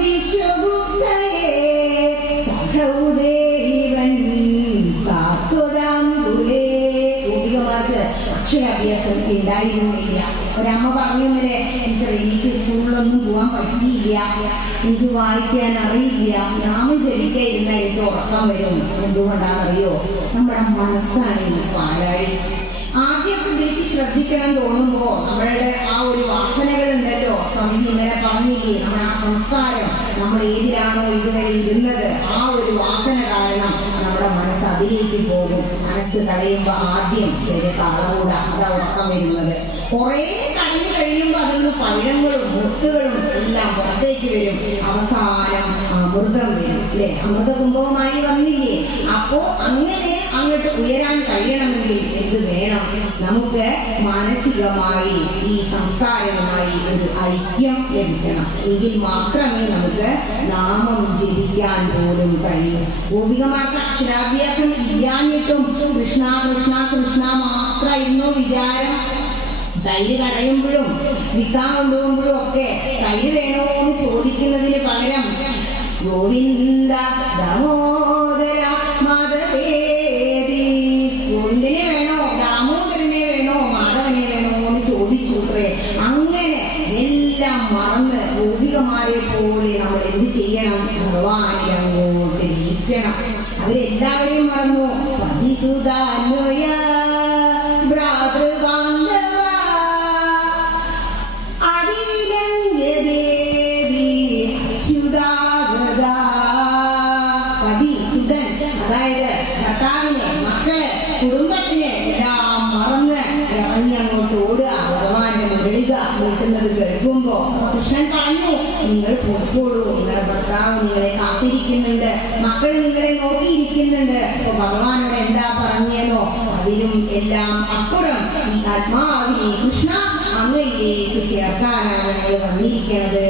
വിശ്വഗുപ്തയേ സഖൗദേവൻ സാത്വതാംബുലേ. ഗോപികമാർക്ക് അക്ഷരാഭ്യാസം ഉണ്ടായിരുന്നില്ല. ഒരമ്മ പറഞ്ഞില്ലേ, എനിക്ക് സ്കൂളിലൊന്നും പോകാൻ പറ്റിയില്ല, എനിക്ക് വായിക്കാൻ അറിയില്ല, നാമം ജപിക്കാൻ ഇരുന്ന എനിക്ക് ഉറക്കം വരും. എന്തുകൊണ്ടാണെന്നറിയോ? നമ്മുടെ മനസ്സാണ് ഈ പാലാഴി. ആദ്യമൊക്കെ ഇതിലേക്ക് ശ്രദ്ധിക്കണം തോന്നുമ്പോ നമ്മളുടെ ആ ഒരു വാസനകൾ ഉണ്ടല്ലോ, സ്വാമി ഇന്നലെ പറഞ്ഞില്ലേ, നമ്മുടെ ആ സംസ്കാരം, നമ്മൾ ഏതിലാണോ ഇതുവരെ ഇരുന്നത്, ആ ഒരു വാസന കാരണം നമ്മുടെ മനസ്സ് അതിലേക്ക് പോകും. മനസ്സ് കളയുമ്പോ ആദ്യം ഒരു കളകൂട, അതാ ഉറക്കം വരുന്നത്. കുറെ കഴിഞ്ഞു കഴിയുമ്പോ അതിന് പഴങ്ങളും മുത്തുകളും എല്ലാം പുറത്തേക്ക് വരും. അവസാനം അമൃതം വരും അല്ലെ, അമൃത കുംഭവുമായി വന്നില്ലേ. അപ്പോ അങ്ങനെ അങ്ങോട്ട് ഉയരാൻ കഴിയണമെങ്കിൽ എന്ത് വേണം? നമുക്ക് മാനസികമായി ഈ സംസ്കാരവുമായി ഒരു ഐക്യം ലഭിക്കണം. എങ്കിൽ മാത്രമേ നമുക്ക് നാമം ജപിക്കാൻ പോലും കഴിയൂ. ഗോപികമാർക്ക് അക്ഷരാഭ്യാസം ഇല്ലാഞ്ഞിട്ടും കൃഷ്ണ കൃഷ്ണ കൃഷ്ണ മാത്രമായിരുന്നു വിചാരം. തൈര് കടയുമ്പോഴും വിൽക്കാൻ കൊണ്ടുപോകുമ്പോഴും ഒക്കെ തൈര് വേണോ എന്ന് ചോദിക്കുന്നതിന് പകരം ഗോവിന്ദ ദാമോദര മാധവേദി, ഗോവിന്ദനെ വേണോ, ദാമോദരനെ വേണോ, മാധവനെ വേണോ എന്ന് ചോദിച്ചൂത്രേ. അങ്ങനെ എല്ലാം മറന്ന് ഗോപികമാരെ പോലെ നമ്മൾ എന്ത് ചെയ്യണം? ഭഗവാനെ അങ്ങോട്ട് ഇരിക്കണം. അവരെല്ലാവരെയും മറന്നു. പതിസുതാന്വയ അതായത് ഭർത്താവിനെ, മക്കളെ, കുടുംബത്തിനെ എല്ലാം മറന്ന് ഇറങ്ങി അങ്ങോട്ട് ഓടുക, ഭഗവാന്റെ വിളിക നിൽക്കുന്നത് കേൾക്കുമ്പോ കൃഷ്ണൻ പറഞ്ഞു, നിങ്ങൾ പോയിക്കോളൂ, നിങ്ങളുടെ ഭർത്താവ് നിങ്ങളെ കാത്തിരിക്കുന്നുണ്ട്, മക്കൾ നിങ്ങളെ നോക്കിയിരിക്കുന്നുണ്ട്. അപ്പൊ ഭഗവാനോട് എന്താ പറഞ്ഞേന്നോ? അതിലും എല്ലാം അപ്പുറം ഈ ആത്മാവിനെ കൃഷ്ണ അങ്ങയിലേക്ക് ചേർക്കാനാണ് ഞങ്ങൾ വന്നിരിക്കുന്നത്.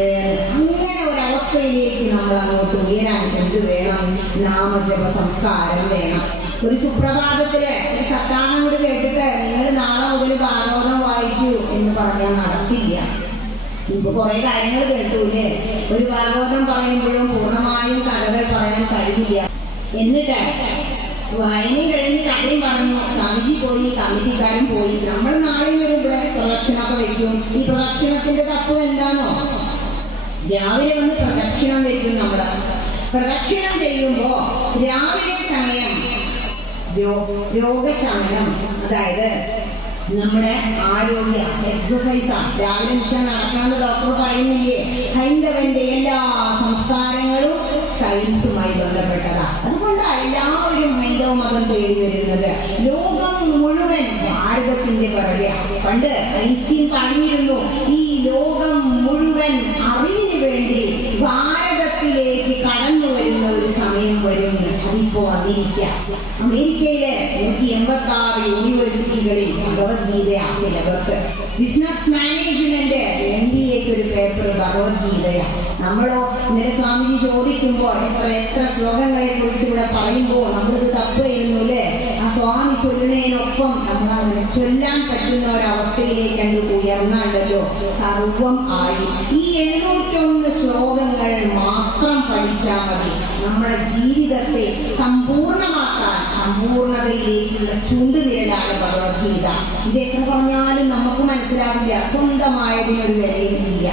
അങ്ങനെ ഒരവസ്ഥയിലേക്ക് നമ്മൾ അങ്ങോട്ട് ഉയരാൻ എന്ത് വേണം? നാമജപ സംസ്കാരം വേണം. ഒരു സുപ്രഭാതത്തില് ഒരു സത്താനം കൂടി കേട്ടിട്ട് നിങ്ങൾ നാളെ മുതൽ ഭാഗവതം വായിക്കൂ എന്ന് പറഞ്ഞാൽ നടക്കില്ല. ഇപ്പൊ കുറെ കാര്യങ്ങൾ കേട്ടൂല്ലേ? ഒരു ഭാഗവതം പറയുമ്പോഴും പൂർണ്ണമായും കഥകൾ പറയാൻ കഴിയില്ല. എന്നിട്ട് വായനയും കഴിഞ്ഞ് കഥയും പറഞ്ഞു, സ്വാമിജി പോയി, കമ്മിറ്റിക്കാരൻ പോയി. നമ്മൾ നാളെയും വരും ഇവിടെ പ്രദക്ഷിണമൊക്കെ വെക്കും. ഈ പ്രദക്ഷിണത്തിന്റെ തത്വം എന്താണോ? രാവിലെ വന്ന് പ്രദക്ഷിണം വെക്കും. നമ്മള് പ്രദക്ഷിണം ചെയ്യുമ്പോ രാവിലെ സമയം രോഗശമനം, അതായത് നമ്മുടെ ആരോഗ്യ എക്സസൈസാണ്. രാവിലെ വെച്ചാൽ നടക്കാണ്ട് ഡോക്ടർ പറയുന്നില്ലേ? ഹൈന്ദവന്റെ എല്ലാ സംസ്കാരങ്ങളും സയൻസുമായി ബന്ധപ്പെട്ടതാണ്. അതുകൊണ്ടാണ് എല്ലാവരും ഹൈന്ദവ മതം തേടി വരുന്നത്. ലോകം മുഴുവൻ ഭാരതത്തിന്റെ പിറകെ. പണ്ട് ഐൻസ്റ്റീൻ പറഞ്ഞിരുന്നു, ഈ ലോകം മുഴുവൻ അറിവിന് വേണ്ടി ഭാരതത്തിലേക്ക് കടന്നു വരുന്ന ഒരു സമയം വരും. അതിപ്പോ വന്നിരിക്കാം. അമേരിക്കയിലെ 186 യൂണിവേഴ്സിറ്റികളിൽ ഭഗവത്ഗീത സിലബസ്. ബിസിനസ് മാനേജ്മെന്റ് MBAക്ക് ഒരു പേപ്പർ ഭഗവത്ഗീതയാണ്. നമ്മളോ ഇന്നലെ സ്വാമിജി ചോദിക്കുമ്പോ എത്ര ശ്ലോകങ്ങളെ കുറിച്ച് ഇവിടെ പറയുമ്പോ നമ്മളിത് തപ്പുന്നു അല്ലേ? ആ സ്വാമി ചൊല്ലുന്നതിനൊപ്പം നമ്മൾ ചൊല്ലാൻ പറ്റുന്ന ഒരവസ്ഥയിലേക്ക് കണ്ടു ഉയർന്നാണ്ടല്ലോ സർവം ആയി. ഈ 701 ശ്ലോകങ്ങൾ മാത്രം പഠിച്ചാൽ മതി നമ്മുടെ ജീവിതത്തെ സമ്പൂർണമാക്കാൻ. സമ്പൂർണതയിലേക്കുള്ള ചൂണ്ടുവിരലാണ് ഭഗവത്ഗീത. ഇത് എത്ര പറഞ്ഞാലും നമുക്ക് മനസ്സിലാവില്ല. സ്വന്തമായതിനൊരു വിലയില്ല.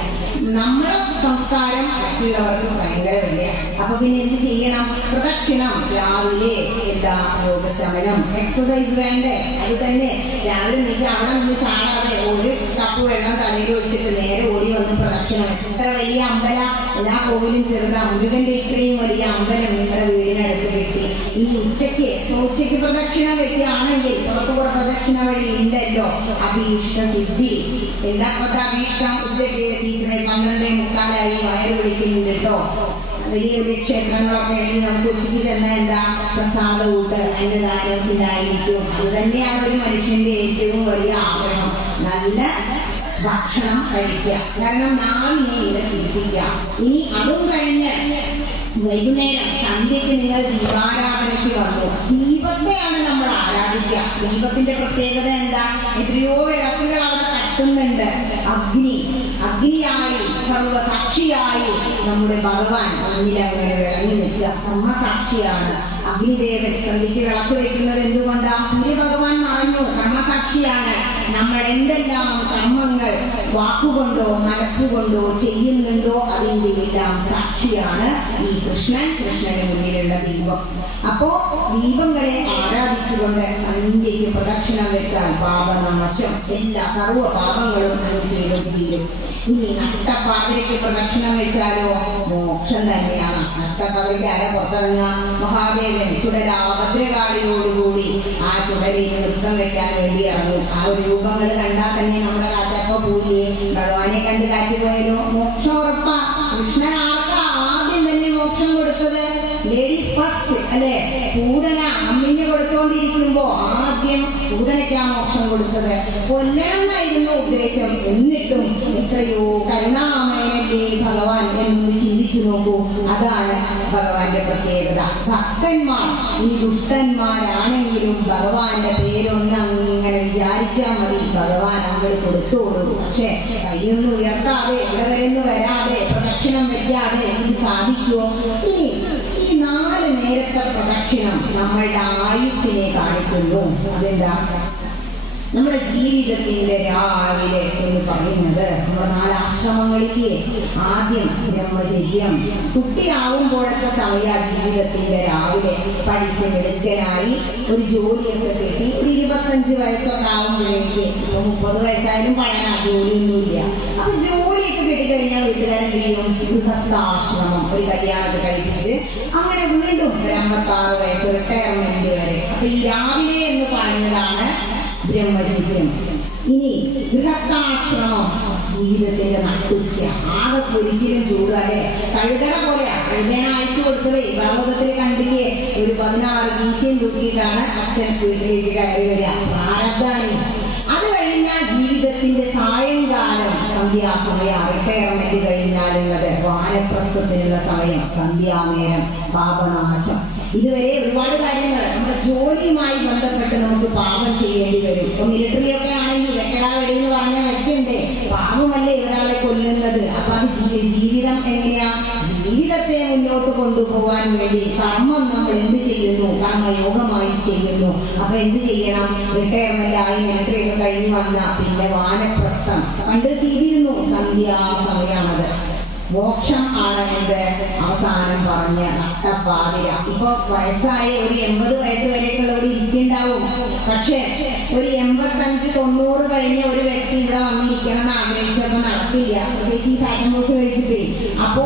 നമ്മുടെ സംസ്കാരം മറ്റുള്ളവർക്ക് ഭയങ്കര വില. അപ്പൊ പിന്നെ എന്ത് ചെയ്യണം? പ്രദക്ഷിണം രാവിലെ, എന്താ രോഗശമനം, എക്സസൈസ് വേണ്ടേ? അത് തന്നെ രാവിലെ വെച്ച് അവിടെ നിന്ന് ചാടാതെ ഒരു കപ്പ് വെള്ളം തലയിൽ ഒഴിച്ചിട്ട് നേരെ ഓടി വന്ന് പ്രദക്ഷിണം. എത്ര വലിയ അമ്പല, എല്ലാ കോവിലും ചെറുതാ. മുരുകന്റെ ഇത്രയും വലിയ അമ്പലം നിങ്ങളുടെ വീടിനടുത്ത് കെട്ടി. ഈ ഉച്ചയ്ക്ക് പ്രദക്ഷിണം വെക്കുകയാണെങ്കിൽ പുറത്തുകൂടെ പ്രദക്ഷിണ വഴി ഉണ്ടല്ലോ അഭീഷ്ട സിദ്ധി. എന്താ അഭീഷ്ടം? ഉച്ചയ്ക്ക് 12:45 വയറ് വിളിക്കുന്നുണ്ട് കേട്ടോ. വലിയ വലിയ ക്ഷേത്രങ്ങളൊക്കെ നമുക്ക് ഉച്ചയ്ക്ക് ചെന്ന എന്താ പ്രസാദ കൂട്ട്, അതിന്റെ ദാനത്തിലായിരിക്കും. അത് തന്നെയാണ് ഒരു മനുഷ്യന്റെ ഏറ്റവും വലിയ ആഗ്രഹം, നല്ല ഭക്ഷണം കഴിക്കുക. കാരണം നാളിനെ വികസിപ്പിക്കുക. ഇനി അതും കഴിഞ്ഞ് വൈകുന്നേരം സന്ധ്യയ്ക്ക് നിങ്ങൾ ദീപാരാധനയ്ക്ക് വന്നു. ദീപത്തെയാണ് നമ്മൾ ആരാധിക്കുക. ദീപത്തിന്റെ പ്രത്യേകത എന്താ? എത്രയോ വിളക്കുകൾ അവിടെ കത്തുന്നുണ്ട്. അഗ്നിയായി സർവസാക്ഷിയായി നമ്മുടെ ഭഗവാൻ മുന്നിലങ്ങനെ വിളങ്ങി നിൽക്കുക. ബ്രഹ്മസാക്ഷിയാണ് അഗ്നിദേവൻ. സന്ധ്യയ്ക്ക് വിളക്ക് വയ്ക്കുന്നത് എന്തുകൊണ്ടാ? സൂര്യഭഗവാൻ മറഞ്ഞു, ബ്രഹ്മസാക്ഷി സാക്ഷിയാണ്. നമ്മൾ എന്തെല്ലാം കർമ്മങ്ങൾ വാക്കുകൊണ്ടോ മനസ്സുകൊണ്ടോ ചെയ്യുന്നുണ്ടോ അതിൻ്റെ എല്ലാം സാക്ഷിയാണ് ഈ കൃഷ്ണന് മുന്നിലുള്ള ദീപം. അപ്പോ ദീപങ്ങളെ ആരാധിച്ചുകൊണ്ട് സന്ധ്യയ്ക്ക് പ്രദക്ഷിണം വെച്ചാൽ പാപനാശം, എല്ലാ സർവ്വ പാപങ്ങളും അനുസരിച്ച് തീരും. ഇനി നട്ടപ്പാതിരയ്ക്ക് പ്രദക്ഷിണം വെച്ചാലോ മോക്ഷം തന്നെയാണ്. നട്ടപ്പാതിരയ്ക്ക് ആരെ പുറത്തിറങ്ങുക? മഹാദേവൻ ചുടലാഭദ്രകാളിയോടുകൂടി ആ ചുടലിൽ നൃത്തം വെക്കാൻ വേണ്ടി ഇറങ്ങും. ആ ഒരു രൂപങ്ങൾ കണ്ടാൽ തന്നെ നമ്മുടെ കാറ്റപ്പോ പോയില്ലേ? ഭഗവാനെ കണ്ട് കാറ്റ് പോയാലോ? മോക്ഷം ഉറപ്പാ. കൃഷ്ണൻ ആർക്കാ ആദ്യം തന്നെ മോക്ഷം കൊടുത്തത്? ലേഡീസ് ഫസ്റ്റ് അല്ലെ? പൂതന അമ്മിഞ്ഞ് കൊടുത്തോണ്ടിരിക്കുമ്പോ ആദ്യം പൂതനയ്ക്കാ മോക്ഷം കൊടുത്തത്. കൊല്ലണം എന്നായിരുന്നു ഉദ്ദേശം. എന്നിട്ടും എത്രയോ കരുണാമയനല്ലേ ഭഗവാൻ എന്ന് ചിന്തിച്ചു നോക്കൂ. അതാണ് ഭഗവാന്റെ പ്രത്യേകത. ഭക്തന്മാർ ഈ ദുഷ്ടന്മാരാണെങ്കിലും ഭഗവാന്റെ പേരൊന്ന് അങ്ങനെ വിചാരിച്ചാൽ മതി, ഭഗവാൻ അങ്ങോട്ട് കൊടുത്തോളൂ. പക്ഷെ കൈയൊന്നും ഉയർത്താതെ ഇവിടെ വരുന്നു വരാതെ പ്രദക്ഷിണം വെക്കാതെ ഇത് സാധിക്കുമോ? ഈ 4 നേരത്തെ പ്രദക്ഷിണം നമ്മളുടെ ആയുസ്സിനെ കാണിക്കുന്നു. അതെന്താ? നമ്മുടെ ജീവിതത്തിന്റെ രാവിലെ എന്ന് പറയുന്നത് നമ്മുടെ 4 ആശ്രമങ്ങളിലേക്ക് ആദ്യം ബ്രഹ്മചര്യം. കുട്ടിയാവുമ്പോഴത്തെ സമയ ജീവിതത്തിന്റെ രാവിലെ പഠിച്ച് മിടുക്കനായി ഒരു ജോലിയൊക്കെ കിട്ടി ഒരു 25 വയസ്സൊക്കെ ആവുമ്പോഴേക്ക്, ഇപ്പൊ 30 വയസ്സായാലും പഠന ജോലിയൊന്നുമില്ല. അപ്പൊ ജോലിയൊക്കെ കിട്ടിക്കഴിഞ്ഞാൽ വീട്ടുകാരൻ ചെയ്യും ഗൃഹസ്ഥാശ്രമം, ഒരു കല്യാണത്തെ കഴിപ്പിച്ച് അങ്ങനെ വീണ്ടും 56 വയസ്സ് റിട്ടയർമെന്റ് വരെ. അപ്പൊ ഈ രാവിലെ എന്ന് പറയുന്നതാണ് ബ്രഹ്മചര്യം. ഇനി ഗൃഹസ്ഥാശ്രമം ജീവിതത്തിന്റെ നട്ടുച്ച. ആകെ ഒരിക്കലും ചൂടാതെ കഴുതട പോലെയാ. കഴുതേന അയച്ചു കൊടുത്തത് ഭാഗവതത്തിൽ കണ്ടില്ലേ? ഒരു 16 വീശയും തൂക്കിയിട്ടാണ് അച്ഛൻ വീട്ടിലേക്ക് കയറി വരിക. പ്രാരബ്ധാണ്. അത് കഴിഞ്ഞാൽ ജീവിതത്തിന്റെ സായങ്കാലം സന്ധ്യാസമയം, റിട്ടയർമെന്റ് കഴിഞ്ഞാലുള്ളത് വാനപ്രസ്ഥത്തിനുള്ള സമയം, സന്ധ്യാനേരം, പാപനാശം. ഇതുവരെ ഒരുപാട് കാര്യങ്ങൾ നമ്മുടെ ജോലിയുമായി ബന്ധപ്പെട്ട് നമുക്ക് പാപം ചെയ്യേണ്ടി വരും. ഇപ്പൊ മിലിറ്ററി ഒക്കെ ആണെങ്കിൽ വെക്കടാ വെടി എന്ന് പറഞ്ഞാൽ വെക്കണ്ടേ? പാപമല്ലേ ഒരാളെ കൊല്ലുന്നത്. അപ്പൊ അത് ജീവിതം എങ്ങനെയാ? ജീവിതത്തെ മുന്നോട്ട് കൊണ്ടുപോകാൻ വേണ്ടി കർമ്മം നമ്മൾ എന്ത് ചെയ്യുന്നു? കർമ്മയോഗമായി ചെയ്യുന്നു. അപ്പൊ എന്ത് ചെയ്യണം? റിട്ടയർമെന്റ് ആയി മിലിറ്ററി ഒക്കെ കഴിഞ്ഞു വന്ന പിന്നെ വാനപ്രസ്ഥം പണ്ട് ചെയ്തിരുന്നു. സന്ധ്യാസമയാണത്. മോക്ഷം ആണ് എന്ത്? അവസാനം പറഞ്ഞ നട്ടപ്പാതിര. ഇപ്പൊ വയസ്സായ ഒരു 80 വയസ്സ് വരെയൊക്കെയുള്ളവർ ഇരിക്കുന്നുണ്ടാവും. പക്ഷെ ഒരു 85-90 കഴിഞ്ഞ ഒരു വ്യക്തി ഇവിടെ വന്നിരിക്കണം എന്ന് ആഗ്രഹിച്ചപ്പോ നടക്കില്ല. പ്രത്യേകിച്ച് ഈ ഫാറ്റൻ ബോസ് കഴിച്ചിട്ടേ. അപ്പോ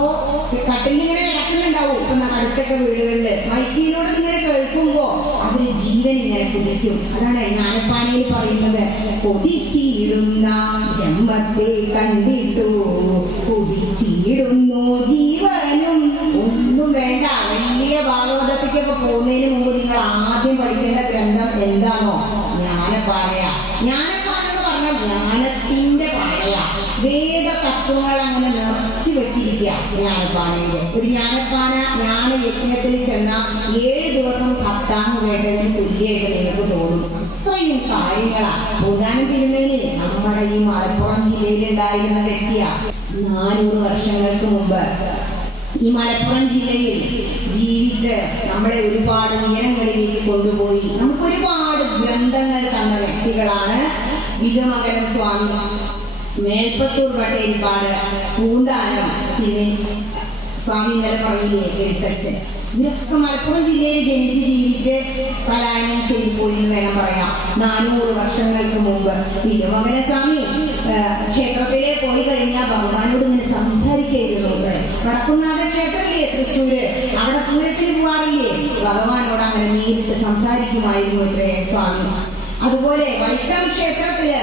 കട്ടിലിങ്ങനെ കിടക്കുന്നുണ്ടാവും. ഇപ്പൊ അടുത്തൊക്കെ വീടുകളില് മൈക്കിലൂടെ ഇങ്ങനെ കേൾക്കുമ്പോ അവര് ജീവൻ ഇങ്ങനെ കുതിക്കും. അതാണ് ജ്ഞാനപ്പാനയിൽ പറയുന്നത്. കൊതിച്ചിടുന്ന ബ്രഹ്മത്തെ കണ്ടിട്ടു കുതിച്ചിടുന്നു ജീവനും. ഒന്നും വേണ്ട. വലിയ ഭാഗവതത്തിക്കൊക്കെ പോകുന്നതിന് മുമ്പ് നിങ്ങൾ ആദ്യം പഠിക്കേണ്ട ഗ്രന്ഥം എന്താണോ? ജ്ഞാനപ്പാനയാ. ജ്ഞാനപ്പാന എന്ന് പറഞ്ഞാൽ ജ്ഞാനത്തിന്റെ പാനയാ. വേദ തത്വങ്ങൾ അങ്ങനെ നിറച്ചു വെച്ചിരിക്കുക ജ്ഞാനപ്പാനയില്. ഒരു ജ്ഞാനപ്പാന ജ്ഞാന യജ്ഞത്തിൽ ചെന്ന 7 ദിവസം സപ്താഹം കേട്ടതിന് തുല്യമായിട്ട് നിങ്ങൾക്ക് തോന്നും. അത്രയും കാര്യങ്ങളാ. ഭൂതാനം തിരുമേനി നമ്മുടെ ഈ മലപ്പുറം ജില്ലയിൽ ഉണ്ടായിരുന്ന വ്യക്തിയാ. 400 വർഷങ്ങൾക്ക് മുമ്പ് ഈ മലപ്പുറം ജില്ലയിൽ ജീവിച്ച് നമ്മളെ ഒരുപാട് ഉയരങ്ങളിലേക്ക് കൊണ്ടുപോയി നമുക്ക് ഒരുപാട് ഗ്രന്ഥങ്ങൾ തന്ന വ്യക്തികളാണ് വില്വമംഗലം സ്വാമി, മേൽപ്പത്തൂർ പട്ടേൽക്കാട്, പൂന്താനം സ്വാമി ഇന്നലെ പറഞ്ഞില്ലേ എഴുത്തച്ഛൻ. ഇവരൊക്കെ മലപ്പുറം ജില്ലയിൽ ജനിച്ച് ജീവിച്ച് പലായനം ചെയ്തു പോയി എന്ന് വേണം പറയാം. 400 വർഷങ്ങൾക്ക് മുമ്പ് വില്വമംഗല സ്വാമി ക്ഷേത്രത്തിലെ പോയി കഴിഞ്ഞാൽ ഭഗവാനോട് ഇങ്ങനെ സംസാരിക്കായിരുന്നു. വടക്കുന്നാഥ ക്ഷേത്രമില്ലേ തൃശ്ശൂര്, അവിടെ പൂരത്തിന് പോവാറില്ലേ? ഭഗവാനോട് അങ്ങനെ നേരിട്ട് സംസാരിക്കുമായിരുന്നു ഇത്രേ സ്വാമി. അതുപോലെ വൈക്കം ക്ഷേത്രത്തില്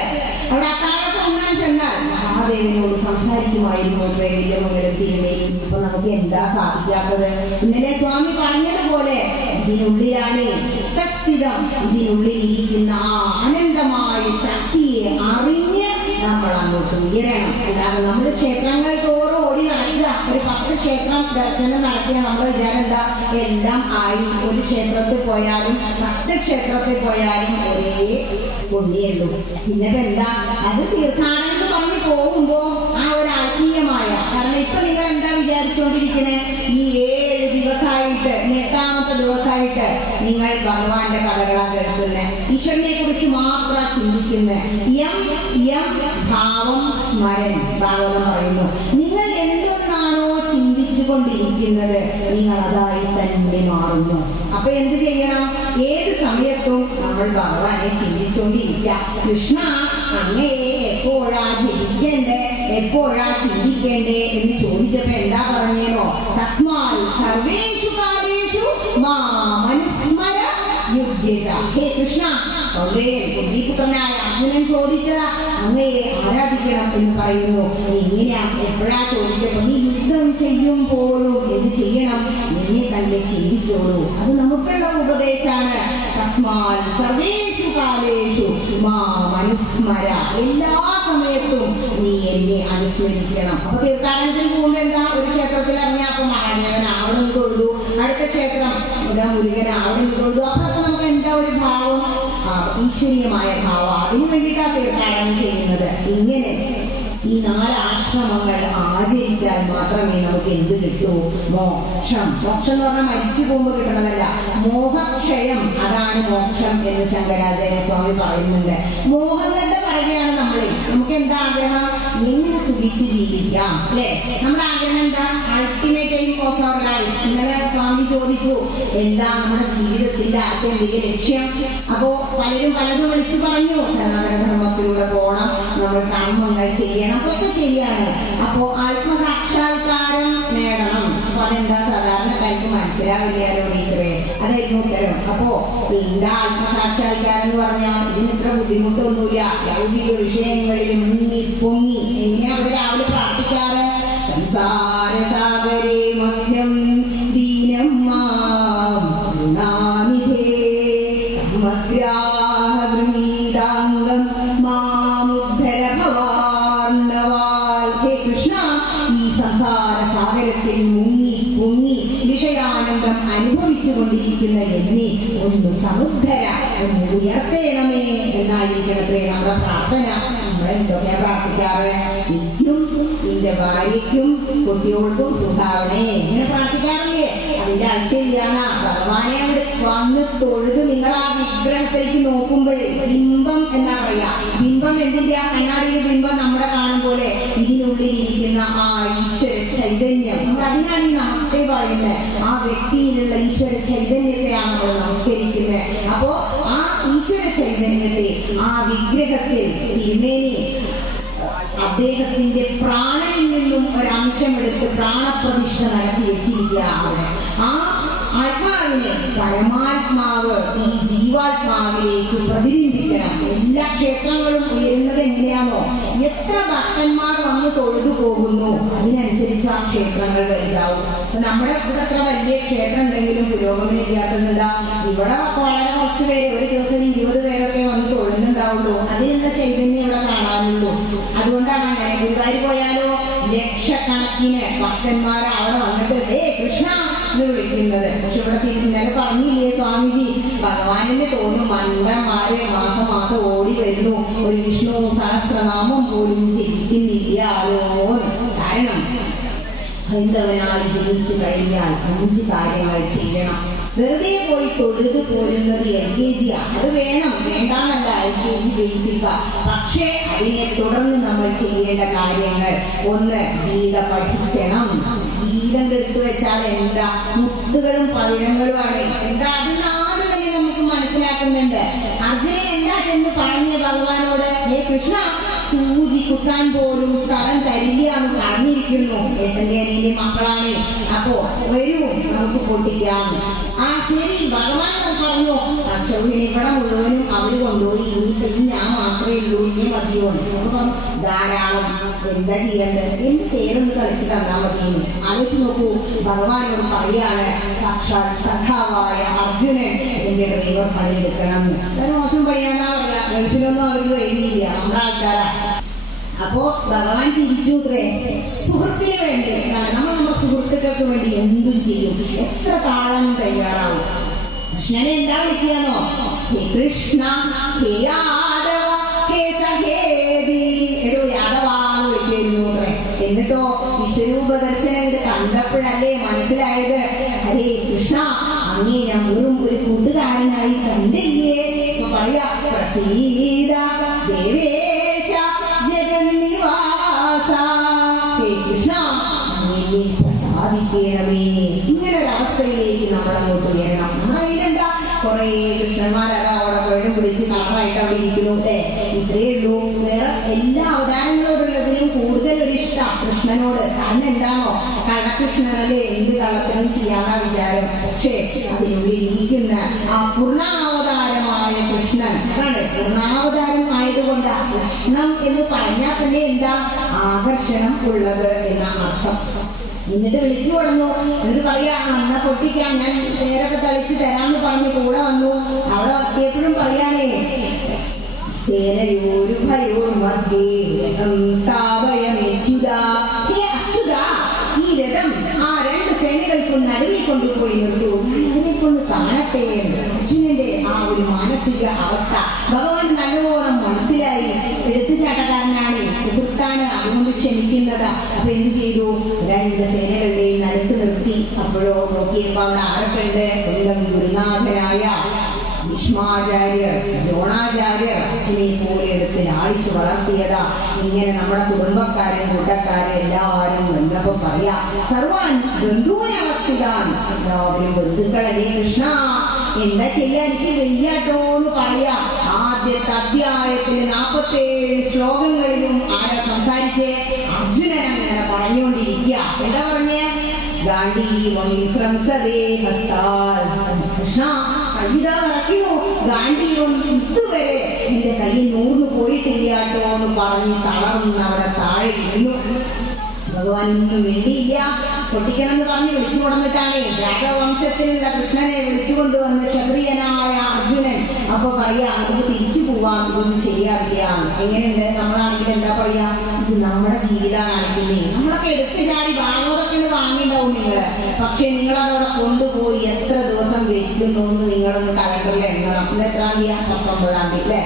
അവിടെ അത്താഴത്ത് ഉണ്ണാൻ ചെന്നാൽ മഹാദേവനോട് സംസാരിക്കുമായിരുന്നു വില്വമംഗലം തിരുമേനി. ഇപ്പൊ നമുക്ക് എന്താ സാധിക്കാത്തത്? ഇന്നലെ സ്വാമി പറഞ്ഞതുപോലെ ഇതിനുള്ളിലാണ് ചിത്തസ്ഥിതം. ഇതിനുള്ളിൽ ഇരിക്കുന്ന ആ അനന്തമായ ശക്തിയെ അറിഞ്ഞ് നമ്മൾ അങ്ങോട്ട് ഉയരണം. അല്ലാതെ നമ്മൾ ക്ഷേത്രങ്ങൾ തോറും ഓടി നടക്കുക. ഒരു 10 ക്ഷേത്രം ദർശനം നടത്തിയ നമ്മുടെ വിചാരം എന്താ? എല്ലാം ആയി. ഒരു ക്ഷേത്രത്തിൽ പോയാലും 10 ക്ഷേത്രത്തിൽ പോയാലും ഒരേ പുണ്യുള്ളൂ. പിന്നെ എന്താ? അത് തീർത്ഥാടനം പറഞ്ഞ് പോകുമ്പോ ആ ഒരു ആത്മീയമായ, കാരണം ഇപ്പൊ നിങ്ങൾ എന്താ വിചാരിച്ചുകൊണ്ടിരിക്കണേ? ഈ 7 ദിവസമായിട്ട് 8ാമത്തെ ദിവസമായിട്ട് നിങ്ങൾ ഭഗവാന്റെ കഥകളാ കേൾക്കുന്നത്. ഈശ്വരനെ കുറിച്ച് മാത്രം ചിന്തിക്കുക. ഭാവം സ്മരൻ. ഭാഗവതം പറയുന്നു, നിങ്ങൾ എന്തൊന്നാണോ ചിന്തിച്ചു കൊണ്ടിരിക്കുന്നത് നിങ്ങൾ അതായി തന്നെ മാറുന്നു. അപ്പൊ എന്ത് ചെയ്യണം? ഏത് സമയത്തും നമ്മൾ ഭഗവാനെ ചിന്തിച്ചുകൊണ്ടിരിക്കുക. കൃഷ്ണ, അങ്ങയെ എപ്പോഴാ ജപിക്കണ്ടേ, എപ്പോഴാ ചിന്തിക്കേണ്ടേ എന്ന് ചോദിച്ചപ്പോ എന്താ പറഞ്ഞേനോ? തസ്മാൽ സർവേഷു കാലേഷു മാമനുസ്മര യുജ്യജ. ഹേ കൃഷ്ണ, പുത്രനായ അർജുനൻ ചോദിച്ചതാ, അങ്ങയെ ആരാധിക്കണം എന്ന് പറയുന്നു. എങ്ങനെയാ, എപ്പോഴാ ചോദിച്ചപ്പോ? നീ യുദ്ധം ചെയ്യുമ്പോഴും എന്ത് ചെയ്യണം? നിന്നെ തന്നെ ചിന്തിച്ചോളൂ. അത് നമുക്കുള്ള ഉപദേശമാണ്. തസ്മാൽ സർവേഷു കാലേഷു മാമനുസ്മര. എല്ലാ സമയത്തും നീ എന്നെ അനുസ്മരിക്കണം. അപ്പൊ തീർത്ഥാടനത്തിന് പോകുമ്പോൾ എന്താ? ഒരു ക്ഷേത്രത്തിൽ ഇറങ്ങിയ അപ്പൊ മഹാദേവൻ അവിടെ നിന്ന് തൊഴുതു, അടുത്ത ക്ഷേത്രം മുരുകൻ അവിടെ നിന്ന് തൊഴുതു. അപ്പൊ നമുക്ക് എന്താ ഒരു ഭാവം? ഈശ്വരീയമായ ഭാവം. അതിനു വേണ്ടിയിട്ടാണ് തീർത്ഥാടനം ചെയ്യുന്നത്. ഇങ്ങനെ ഈ 4 ആശ്രമങ്ങൾ ആചരിച്ചാൽ മാത്രമേ നമുക്ക് എന്ത് കിട്ടൂ? മോക്ഷം. മോക്ഷം എന്ന് പറഞ്ഞാൽ മരിച്ചു പോകുമ്പോൾ കിട്ടണതല്ല, മോഹക്ഷയം. അതാണ് മോക്ഷം എന്ന് ശങ്കരാചാര്യ സ്വാമി പറയുന്നുണ്ട്. മോഹങ്ങളുടെ പറയുകയാണ് നമ്മളെ. നമുക്ക് എന്താ ആഗ്രഹം? എങ്ങനെ സുഖിച്ച് ജീവിക്കാം, അല്ലെ? നമ്മുടെ ആഗ്രഹം എന്താ? Ultimate aim of our life. ഇന്നലെ സ്വാമി ചോദിച്ചു, എന്താ നമ്മുടെ ജീവിതത്തിന്റെ ആത്യന്തിക ലക്ഷ്യം? അപ്പോ പലരും പലതും വിളിച്ചു പറഞ്ഞു. സനാതനധർമ്മത്തിലൂടെ പോകണം, നമ്മൾ കർമ്മങ്ങൾ ചെയ്യണം, അതൊക്കെ ശരിയാണ്. അപ്പോ ആത്മസാക്ഷാത്കാരം നേടണം. അപ്പൊ അതെന്താ സാധാരണക്കാർക്ക് മനസ്സിലാവില്ലല്ലോ ടീച്ചറെ. അതായിരുന്നു ഉത്തരം. അപ്പോ എന്താ ആത്മസാക്ഷാത്കാരം എന്ന് പറഞ്ഞാൽ ഇതിന് ഇത്ര ബുദ്ധിമുട്ടൊന്നുമില്ല. ലൗകിക വിഷയങ്ങളിൽ മുങ്ങി പൊങ്ങി. എങ്ങനെയാ അവിടെ രാവിലെ പ്രാർത്ഥിക്കാറ്? സംസാര സാഗരേ മധ്യം ദീനം മാം കരുണാനിധേ മഗ്രാഹൃതീതാംഗം മാമുദ്ധര ഭവാർണവാൽ. ഹേ കൃഷ്ണ, ഈ സംസാര സാഗരത്തിൽ മുങ്ങി പൊങ്ങി വിഷയാനന്ദം അനുഭവിച്ചു കൊണ്ടിരിക്കുന്ന എന്നെ ഒന്ന് സമുദ്ധര, ഒന്ന് ഉയർത്തേണമേ എന്നായിരിക്കണത്രേ നമ്മുടെ പ്രാർത്ഥന. നമ്മൾ എന്തൊക്കെയാ പ്രാർത്ഥിക്കാറ്? എനിക്കും നിന്റെ ഭാര്യയ്ക്കും കുട്ടികൾക്കും സുഖാവണേ ഇങ്ങനെ പ്രാർത്ഥിക്കാറില്ലേ? അതിന്റെ ആവശ്യമില്ലാന്ന ഭഗവാനെ അവിടെ വന്ന് തൊഴുത് നിങ്ങൾ ആ വിഗ്രഹത്തിലേക്ക് നോക്കുമ്പോഴേ ബിംബം എന്നാ പറയാ. ബിംബം എന്തിന്റെ? ആ കണ്ണാടിയുടെ ബിംബം നമ്മുടെ കാണുമ്പോലെ ഇതിനുള്ളിൽ ഇരിക്കുന്ന ആ ഈശ്വര ചൈതന്യം, നമ്മൾ അതിനാണ് ഈ നമസ്തേ പറയുന്നത്. ആ വ്യക്തിയിലുള്ള ഈശ്വര ചൈതന്യത്തെയാണ് നമ്മൾ നമസ്കരിക്കുന്നത്. അപ്പോ ആ ഈശ്വര ചൈതന്യത്തെ ആ വിഗ്രഹത്തിൽ തിരുമേനി അദ്ദേഹത്തിന്റെ പ്രാണനിൽ നിന്നും ഒരംശമെടുത്ത് പ്രാണപ്രതിഷ്ഠ നടത്തി വെച്ചിരിക്കുകയാണ്. ആ ആത്മാവിനെ പരമാത്മാവ് ഈ ജീവാത്മാവിലേക്ക് പ്രതിബിംബിക്കണം. എല്ലാ ക്ഷേത്രങ്ങളും ഉയരുന്നത് എങ്ങനെയാണോ? എത്ര ഭക്തന്മാർ വന്ന് തൊഴുതു പോകുന്നു അതിനനുസരിച്ച് ആ ക്ഷേത്രങ്ങൾ വലുതാവും. നമ്മുടെ ഇവിടെ അത്ര വലിയ ക്ഷേത്രം ഉണ്ടെങ്കിലും പുരോഗമനം ഇല്ലാത്തതല്ല. ഇവിടെ വളരെ കുറച്ച് പേര്, ഒരു ദിവസം 20 പേരൊക്കെ വന്ന് തൊഴുന്നുണ്ടാവുള്ളൂ. അതിനുള്ള ചൈതന്യം ഇവിടെ കാണാനുള്ളൂ. അതുകൊണ്ടാണ് അങ്ങനെ. ഗുരുവായൂർ പോയാലോ ലക്ഷക്കണക്കിന് ഭക്തന്മാർ അവിടെ വന്നിട്ട് ഹേ കൃഷ്ണ എന്ന് വിളിക്കുന്നത്. പക്ഷെ ഇവിടെ ഇന്നലെ പറഞ്ഞില്ലേ സ്വാമിജി, ഭഗവാനെന്ന് തോന്നും മന്ദന്മാര് മാസം മാസം ഓടി വരുന്നു, ഒരു വിഷ്ണു സഹസ്രനാമം പോലും ജപിക്കുന്നില്ലയോ. കാരണം ഹൈന്ദവനായി ജനിച്ചു കഴിഞ്ഞാൽ 5 കാര്യങ്ങൾ ചെയ്യണം. വെറുതെ പോയി തൊഴുതു പോരുന്നത് LKG അത് വേണം, വേണ്ടാന്നല്ല, LKG ബേസിക്ക. പക്ഷേ അതിനെ തുടർന്ന് നമ്മൾ ചെയ്യേണ്ട കാര്യങ്ങൾ: 1, ഗീത പഠിക്കണം. ഗീതം എടുത്തു വെച്ചാൽ എന്താ? മുത്തുകളും പവിഴങ്ങളുമാണ്. എന്താ? അതിനാദ്യം തന്നെ നമുക്ക് മനസ്സിലാക്കുന്നുണ്ട്. അർജുനൻ എന്താ ചെന്ന് പറഞ്ഞ ഭഗവാനോട്? ഹേ കൃഷ്ണ, സൂചി കുത്താൻ പോലും സ്ഥലം തരികയാണ് പറഞ്ഞിരിക്കുന്നു. ഏട്ടന്റെ അനിയന്റെ മക്കളാണ്. അപ്പോ വരൂ നമുക്ക് പൊട്ടിക്കാം. ആ ശരി, ഭഗവാൻ പറഞ്ഞു. പക്ഷേ ഇവിടെ മുഴുവനും അവര് കൊണ്ടുപോയി, ഇനി ഞാൻ മാത്രമേ ഉള്ളൂ, ഇനി മതിയോ? ധാരാളം. എന്താ ചെയ്യേണ്ടത്? എന്റെ പേരൊന്ന് കളിച്ച് തന്നാൽ മതിയെന്ന് ആലോചിച്ച് നോക്കൂ. ഭഗവാനോട് പറയാണ്, സാക്ഷാൽ സഖാവായ അർജുനൻ എന്റെ ഡ്രൈവർ പണിയെടുക്കണം. അത് മോശം പണിയാന്നാ പറയാ. ഗൾഫിലൊന്നും അവർക്ക് വരികയില്ല, നമ്മുടെ ആൾക്കാരാ. അപ്പോ ഭഗവാൻ ചിരിച്ചുത്രേ. സുഹൃത്തിന് വേണ്ടി നമ്മൾ നമ്മുടെ സുഹൃത്തുക്കൾക്ക് വേണ്ടി എന്തും ചെയ്യും, എത്ര താഴാനും തയ്യാറാവും. കൃഷ്ണനെ എന്താ വിളിക്കുകയാണോ? ഹേ കൃഷ്ണ, ഹേ യാദവ, ഹേ സഖേതി. എടോ യാദവാന്ന് വിളിക്കുന്നു. എന്നിട്ടോ വിശ്വരൂപ ദർശനം കണ്ടപ്പോഴല്ലേ മനസ്സിലായത്, ഹരേ കൃഷ്ണ, അങ്ങേ ഞാൻ വെറും ഒരു കൂട്ടുകാരനായി കണ്ടില്ലേ പറയാ. പ്രസീത ചെയ്യണമേ. ഇങ്ങനെ ഒരു അവസ്ഥയിലേക്ക് നമ്മളങ്ങോട്ട് ഉയരണം. നമ്മുടെ കയ്യിലെന്താ കുറെ കൃഷ്ണന്മാരതാ അവിടെ വേണം പിടിച്ച് കളറായിട്ട് അവിടെ ഇരിക്കുന്നു അല്ലേ, ഇത്രയേ ഉള്ളൂ. വേറെ എല്ലാ അവതാരങ്ങളോടുള്ളതിനും കൂടുതൽ ഒരു ഇഷ്ടം കൃഷ്ണനോട്. കാരണം എന്താണോ, കള്ളകൃഷ്ണനല്ലേ എന്ത് കള്ളത്തിനും ചെയ്യാനാ വിചാരം. പക്ഷേ അതിനുള്ളിൽ ഇരിക്കുന്ന ആ പൂർണ്ണാവതാരമായ കൃഷ്ണൻ, അതാണ് പൂർണ്ണാവതാരം ആയതുകൊണ്ട് കൃഷ്ണം എന്ന് പറഞ്ഞാൽ തന്നെ എന്താ, ആകർഷണം ഉള്ളത് എന്ന അർത്ഥം. എന്നിട്ട് വിളിച്ചു കൊടുന്നു. എന്നിട്ട് പറയാ, എന്നാ പൊട്ടിക്കാം, ഞാൻ പേരൊക്കെ തളിച്ച് തരാമെന്ന് പറഞ്ഞ് കൂടെ വന്നു. അവിടെ എപ്പോഴും പറയാനേ, സേനയോരു ഭയോർ മധ്യേ സ്ഥാപയമേച്ചുതാ, ഈ രഥം ആ രണ്ട് സേനകൾക്കും നടുവിൽ കൊണ്ടുപോയി നിർത്തൂ, അതിനെ കൊണ്ട് കാണട്ടെ. അർജുനന്റെ ആ ഒരു മാനസിക അവസ്ഥ ഭഗവാൻ നല്ലോണം മനസ്സിലായി. എടുത്തുചാട്ടക്കാരനാണ്, സുഹൃത്താണ്, അതുകൊണ്ട് ക്ഷമിക്കുന്നത്. അപ്പൊ എന്ത് ചെയ്തു, രണ്ട് സേനകളുടെയും നടുക്ക് നിർത്തി. അപ്പോഴോ നോക്കിയപ്പോ അവിടെ ആരൊക്കെയുണ്ട്, സ്വന്തം ഗുരുനാഥനായ ഭീഷ്മാചാര്യർ, ദ്രോണാചാര്യർ അച്ഛനെ പോലെ എടുത്ത് ലാളിച്ചു വളർത്തിയതാ. ഇങ്ങനെ നമ്മുടെ കുടുംബക്കാരും കൂട്ടക്കാരും എല്ലാവരും വന്നപ്പോ പറയാ, സർവാൻ ബന്ധുവിനവസ്ഥിതാണ്, എല്ലാവരും ബന്ധുക്കളല്ലേ കൃഷ്ണ, എന്താ ചെയ്യാ, എനിക്ക് വെയ്യാട്ടോന്ന് പറയാ. ആദ്യത്തെ അധ്യായത്തിൽ 47 ശ്ലോകങ്ങളിലും ആരാ സംസാരിച്ച്, അർജുനൻ അങ്ങനെ പറഞ്ഞുകൊണ്ടിരിക്കുക. എന്താ പറഞ്ഞേ, ഗാന്ധീവം ശ്രംസതേ ഹസ്താൽ, കൃഷ്ണ കൈതാ ഇറക്കിയോ, ഗാന്ധീവം ഇതുവരെ എന്റെ കയ്യിൽ നൂർന്നു പോയിട്ടില്ലാട്ടോ എന്ന് പറഞ്ഞ് തളർന്ന് അവിടെ താഴെ ഇരുന്നു. ഭഗവാനൊന്നും വേണ്ടിയില്ല, പൊട്ടിക്കണം എന്ന് പറഞ്ഞ് വിളിച്ചു കൊടുത്തിട്ടാണ് രാജവംശത്തിലുള്ള കൃഷ്ണനെ വിളിച്ചുകൊണ്ടുവന്ന് ക്ഷത്രിയനായ അർജുനൻ. അപ്പൊ പറയാ, നമുക്ക് തിരിച്ചു പോവാം, ഇതൊന്നും ശരിയാവില്ല. എങ്ങനെയുണ്ട്, നമ്മളാണെങ്കിൽ എന്താ പറയാ, ഇത് നമ്മുടെ ജീവിതമാണെങ്കിലേ നമ്മളൊക്കെ എടുത്തു ചാടി ഭാഗവതൊക്കെ വാങ്ങിണ്ടാവും നിങ്ങള്. പക്ഷെ നിങ്ങളതവിടെ കൊണ്ടുപോയി എത്ര ദിവസം വെക്കുന്നു എന്ന് നിങ്ങളൊന്ന് കലണ്ടറിൽ എണ്ണണം. ഇന്ന് എത്രാം തീയതി, 19-ാം തീയതി അല്ലേ.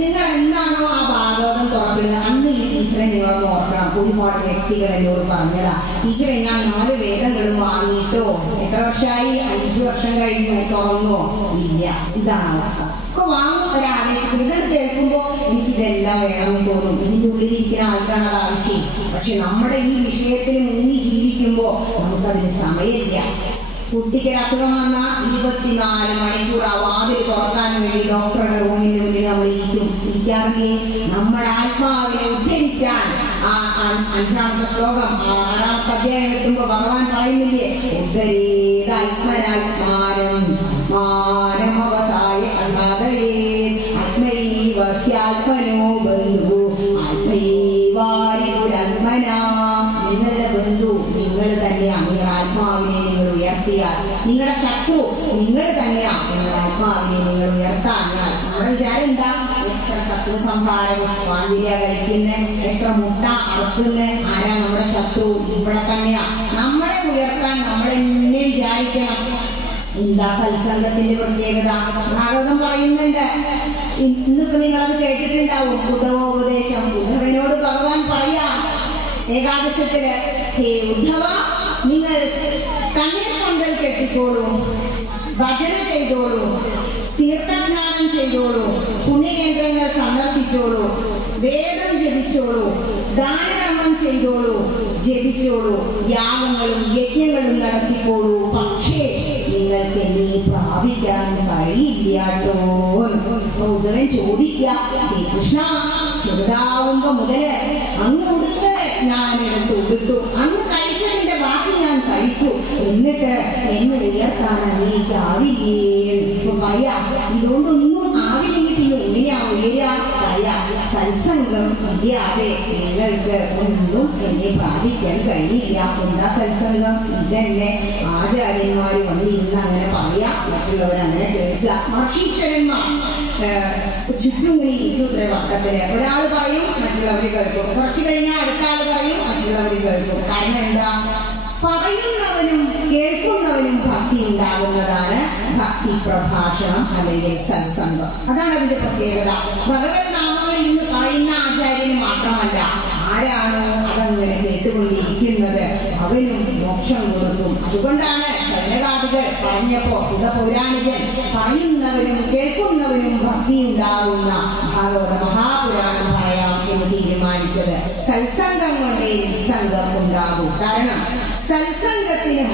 നിങ്ങൾ എന്താണോ ആ ഭാഗവതം തുറക്കുന്നത് അന്ന് ഈ ടീച്ചറെ നിങ്ങളൊന്ന് ഓർക്കണം. ഒരുപാട് വ്യക്തികൾ എന്നോട് പറഞ്ഞതാ, ടീച്ചറെ ഞാൻ 4 വേദങ്ങളും വാങ്ങിയിട്ടോ എത്ര വർഷമായി, 5 വർഷം കഴിഞ്ഞു, തുറന്നോ ഇല്ല. ഇതാണ് അവസ്ഥ. ഒക്കെ വാങ്ങും ഒരാവേശത്തിൽ. ഇതൊക്കെ കേൾക്കുമ്പോ എനിക്കിതെല്ലാം വേണമെന്ന് തോന്നും. ഇതിൻ്റെ ഉള്ളിലിരിക്കുന്ന ആൾക്കാണ് അത് ആവശ്യം. പക്ഷെ നമ്മുടെ ഈ വിഷയത്തിൽ മുങ്ങി ജീവിക്കുമ്പോ നമുക്കതിന് സമയമില്ല. കുട്ടിക്കൊരു അസുഖം വന്നാൽ 24 മണിക്കൂർ ആ വാതിൽ തുറക്കാൻ വേണ്ടി ഡോക്ടറുടെ റൂമിന് മുന്നിൽ നമ്മൾ ഇരിക്കാറില്ലേ. നമ്മുടെ ആത്മാവിനെ ഉദ്ധരിക്കാൻ ആ 5-ാമത്തെ ശ്ലോകം 6-ാമത്തെ അധ്യായം എത്തുമ്പോ ഭഗവാൻ പറയുന്നില്ലേ, ഉദ്ധരേതാത്മനാത്മാനം മാനമവസായ അസാധയേ ആത്മൈവ ഹ്യാത്മനോ ബന്ധു ആത്മൈവാരിപുരാത്മനാ. നിങ്ങളുടെ ബന്ധു നിങ്ങൾ തന്നെയാണ്. നിങ്ങളുടെ ആത്മാവിനെ നിങ്ങൾ ഉയർത്തിയാൽ, നിങ്ങളുടെ ശത്രു നിങ്ങൾ തന്നെയാണ്. നിങ്ങളുടെ ആത്മാവിനെ നിങ്ങൾ ഉയർത്താൻ നമ്മുടെ വിചാരം എന്താ, എത്ര ശത്രു സംഹാരം വാങ്ങിയ കഴിക്കുന്ന, എത്ര മുട്ട അറക്കുന്ന, ആരാ നമ്മുടെ ശത്രു, ഇവിടെ തന്നെയാ. നമ്മളെ ഉയർത്താൻ നമ്മളെന്നെ വിചാരിക്കണം. എന്താ സത്സംഗത്തിന്റെ പ്രത്യേകത, ഭാഗവതം പറയുന്നുണ്ട്. ഇന്നിപ്പോ നിങ്ങളത് കേട്ടിട്ടുണ്ടാവും, ഉദ്ധവോപദേശം. ഉദ്ധവനോട് ഭഗവാൻ പറയാ ഏകാദശത്തില്, ഹേ ഉദ്ധവ, നിങ്ങൾ കണ്ണീർ കൊണ്ടൽ കെട്ടിക്കോളൂ, ഭജന ചെയ്തോളൂ, തീർത്ഥസ്നാനം ചെയ്തോളൂ, പുണ്യകേന്ദ്രങ്ങൾ സന്ദർശിച്ചോളൂ, വേദം ജപിച്ചോളൂ, ദാനധർമ്മം ചെയ്തോളൂ, ജപിച്ചോളൂ, യാഗങ്ങളും യജ്ഞങ്ങളും നടത്തിക്കോളൂ. പക്ഷേ നിങ്ങൾക്ക് എന്നെ പ്രാപിക്കാൻ കഴിയില്ലാട്ടോ. ഉദ്ധവൻ ചോദിക്കാം, കൃഷ്ണ ചെറുതാവുമ്പോ മുതല് അങ്ങ് ഉടുത്ത് ഞാൻ എടുത്തു, അങ്ങ് കഴിച്ചതിന്റെ ബാക്കി ഞാൻ കഴിച്ചു, എന്നിട്ട് എന്നെ ഉയർത്താൻ അങ്ങേക്കാവില്ലേ. ഇപ്പൊ പറയാ, ഇതുകൊണ്ടൊന്നും ആവില്ലെങ്കിൽ പിന്നെ എങ്ങനെയാ ഉയരാ. പറയാ, സത്സംഗം ഇല്ലാതെ നിങ്ങൾക്ക് ഒന്നും എന്നെ പ്രാപിക്കാൻ കഴിയില്ല. എന്താ സത്സംഗം? ഇതന്നെ ആചാര്യന്മാര് വന്ന് ഇന്ന് അങ്ങനെ പറയാ, മറ്റുള്ളവരങ്ങനെ കേൾക്കുക. മഹീശ്വരന്മാർ ചുറ്റും ഇങ്ങനെ ഇരിക്കും വട്ടത്തില്. ഒരാൾ പറയും, മറ്റുള്ളവർ കേൾക്കും. കുറച്ചു കഴിഞ്ഞാൽ അടുത്ത ആൾ പറയും, മറ്റുള്ളവർ കേൾക്കും. കാരണം എന്താ, പറയുന്നവനും കേൾക്കുന്നവനും ഭക്തി ഉണ്ടാകുന്നതാണ് ഭക്തി പ്രഭാഷണം അല്ലെങ്കിൽ സത്സംഗം. അതാണ് അതിന്റെ പ്രത്യേകത. ഭഗവത് നാമങ്ങളിൽ നിന്ന് പറയുന്ന ആചാര്യന് മാത്രമല്ല, ആരാണോ അതങ്ങനെ കേട്ടുകൊണ്ടിരിക്കുന്നത് അവനും മോക്ഷം കൊടുക്കും. അതുകൊണ്ടാണ് ശരണകാദികൾ പറഞ്ഞപ്പോ സുതപൗരാണികൻ പറയുന്നവനും കേൾക്കുന്നവനും ഭക്തി ഉണ്ടാകുന്ന ഭാഗവത മഹാപുരാണം പറയാം എന്ന് തീരുമാനിച്ചത്. സത്സംഗം കൊണ്ടേ നിസ്സംഗം ഉണ്ടാകും. കാരണം സത്സംഗത്തിന്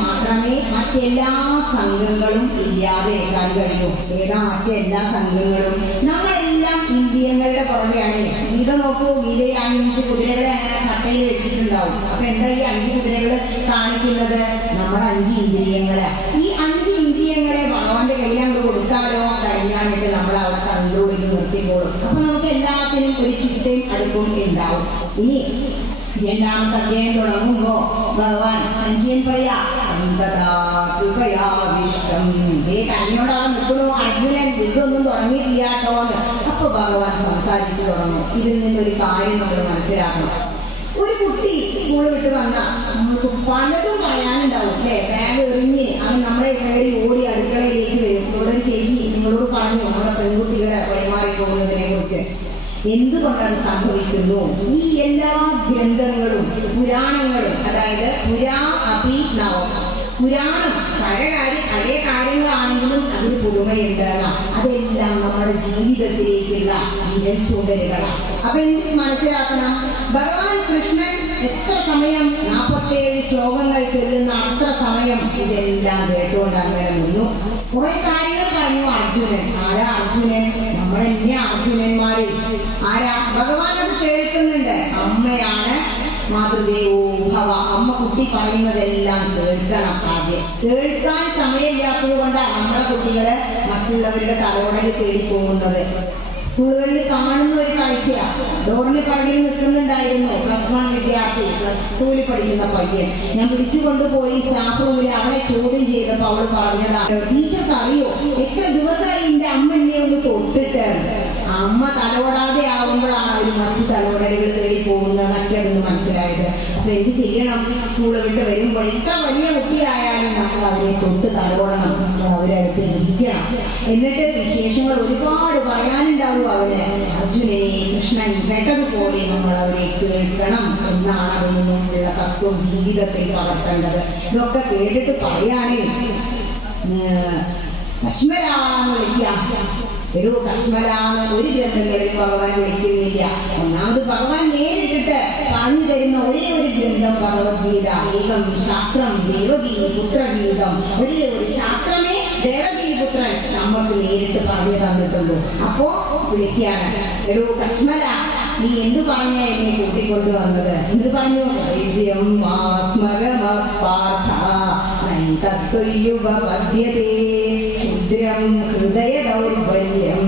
മറ്റെല്ലാ സംഘങ്ങളും ഇല്ലാതെയാക്കാൻ കഴിയും. ഏതാ മറ്റെല്ലാ സംഘങ്ങളും? നമ്മളെല്ലാം ഇന്ദ്രിയങ്ങളുടെ പുറകെയാണ്. ഗീത നോക്കൂ, ഗീതയിൽ 5 കുതിരകളെ അങ്ങനെ ചട്ടയിൽ വെച്ചിട്ടുണ്ടാവും. അപ്പൊ എന്താ ഈ 5 കുതിരകൾ കാണിക്കുന്നത്? നമ്മുടെ 5 ഇന്ദ്രിയങ്ങള്. ഈ 5 ഇന്ദ്രിയങ്ങളെ ഭഗവാന്റെ കയ്യിൽ അങ്ങ് കൊടുത്താലോ കഴിഞ്ഞാണിട്ട് നമ്മൾ അവിടെ കൺട്രോൾ ചെയ്ത് നിർത്തിക്കോളും. അപ്പൊ നമുക്ക് എല്ലാത്തിനും ഒരു ചിട്ടയും അടുക്കും ഉണ്ടാവും. ഇനി 2ാമത്തെ അധ്യായം തുടങ്ങുമ്പോ ഭഗവാൻ സഞ്ജയൻ പറയാ കണ്ണിയോടവിടെ നിൽക്കണു അർജുനൻ, യുദ്ധമൊന്നും തുടങ്ങിയിട്ടില്ല കേട്ടോന്ന്. അപ്പൊ ഭഗവാൻ സംസാരിച്ചു തുടങ്ങും. ഇതിൽ നിന്നൊരു കാര്യം നമ്മൾ മനസ്സിലാക്കണം. ഒരു കുട്ടി സ്കൂൾ വിട്ട് വന്നാൽ നമ്മൾക്ക് പലതും പറയാനുണ്ടാവും അല്ലേ? ബാഗ് എറിഞ്ഞ് അവൻ നമ്മളെ കയറി ഓടി അടുക്കളയിലേക്ക് വരും. ഇവിടെ ഒരു ചേച്ചി നിങ്ങളോട് പറഞ്ഞു നമ്മുടെ പെൺകുട്ടികളെ വഴിമാറി പോകുന്നതിനെ കുറിച്ച്. എന്തുകൊണ്ടത് സംഭവിക്കുന്നു? ഈ എല്ലാ ഗ്രന്ഥങ്ങളും പുരാണങ്ങളും, അതായത് പുരാ അഭി നവം, പുരാണം പഴയ കാര്യങ്ങളാണെങ്കിലും അതിന് പുതുമയുണ്ട്. അതെല്ലാം നമ്മുടെ ജീവിതത്തിലേക്കുള്ള വിരൽചൂണ്ടലുകളാണ്. അപ്പൊ എനിക്ക് മനസ്സിലാക്കണം, ഭഗവാൻ കൃഷ്ണൻ എത്ര സമയം 47 ശ്ലോകങ്ങൾ ചൊല്ലുന്ന അത്ര സമയം ഇതെല്ലാം കേട്ടുകൊണ്ട് അങ്ങനെ നിന്നു. കുറെ കാര്യങ്ങൾ പറഞ്ഞു അർജുനൻ. ആരാ അർജുനൻ? നമ്മളെന്നെ അർജുനന്മാരെ. ആരാ? ഭഗവാൻ അത് കേൾക്കുന്നുണ്ട്. അമ്മയാണ് മാതൃദേവോ ഭവ. അമ്മ കുട്ടി പറയുന്നതെല്ലാം കേൾക്കണം. ആദ്യം കേൾക്കാൻ സമയമില്ലാത്തത് കൊണ്ടാണ് നമ്മുടെ കുട്ടികള് മറ്റുള്ളവരുടെ തലയോടൽ തേടിപ്പോകുന്നത്. സ്കൂളുകളിൽ കാണുന്ന ഒരു കാഴ്ചയാണ്. ഡോറിന് കടയിൽ നിൽക്കുന്നുണ്ടായിരുന്നു +1 വിദ്യാർത്ഥി, +2 പഠിക്കുന്ന പയ്യൻ. ഞാൻ പിടിച്ചുകൊണ്ടുപോയി സ്റ്റാഫ് റൂമിൽ അവളെ ചോദ്യം ചെയ്തപ്പോ അവൾ പറഞ്ഞതാണ്, ടീച്ചർക്ക് അറിയോ എത്ര ദിവസമായി എന്റെ അമ്മ എന്നെ ഒന്ന് തൊട്ടിട്ട്. അമ്മ തലവടാതെ ആവുമ്പോഴാണ് അവർ മറ്റു തലവടലുകൾ തേടി പോകുന്നതൊക്കെ അതൊന്ന് മനസ്സിലായത്. അപ്പൊ എന്ത് ചെയ്യണം? സ്കൂള് വിട്ട് വരുമ്പോ എത്ര വലിയ കുട്ടിയായാലും നമ്മൾ അവരെ തൊട്ട് തലവടണം, അവരെ അടുത്ത് ഇരിക്കണം. എന്നിട്ട് വിശേഷങ്ങൾ ഒരുപാട് പറയാനുണ്ടാവും അവന്. അർജുനനെ കൃഷ്ണൻ കേട്ടതുപോലെ നമ്മൾ അവരെ കേൾക്കണം എന്നാണ് അതിൽ നിന്നുള്ള തത്വം ജീവിതത്തിൽ പകർത്തേണ്ടത്. ഇതൊക്കെ കേട്ടിട്ട് പറയാനേ കശ്മലാന്ന് വിളിക്കാം. ഒരു കശ്മലാന്ന് ഒരു ഗ്രന്ഥങ്ങളിൽ ഭഗവാൻ വിളിക്കുന്നില്ല. ഒന്നാമത് ഭഗവാൻ നേരിട്ടിട്ട് പറഞ്ഞു തരുന്ന ഒരേ ഒരു ഗ്രന്ഥം ഭഗവത്ഗീത. ഏകം ശാസ്ത്രം ദേവകീ പുത്രഗീതം. ഒരേ ഒരു ശാസ്ത്രമേ ദേവകീ പുത്രൻ നമ്മൾക്ക് നേരിട്ട് പറഞ്ഞു തന്നിട്ടുള്ളൂ. അപ്പോ വിളിക്കാണ്, ഒരു കശ്മല നീ എന്തു പറഞ്ഞ എന്നെ കൂട്ടിക്കൊണ്ടു വന്നത്? എന്ത് പറഞ്ഞു? ഹൃദയ ദൗർബല്യം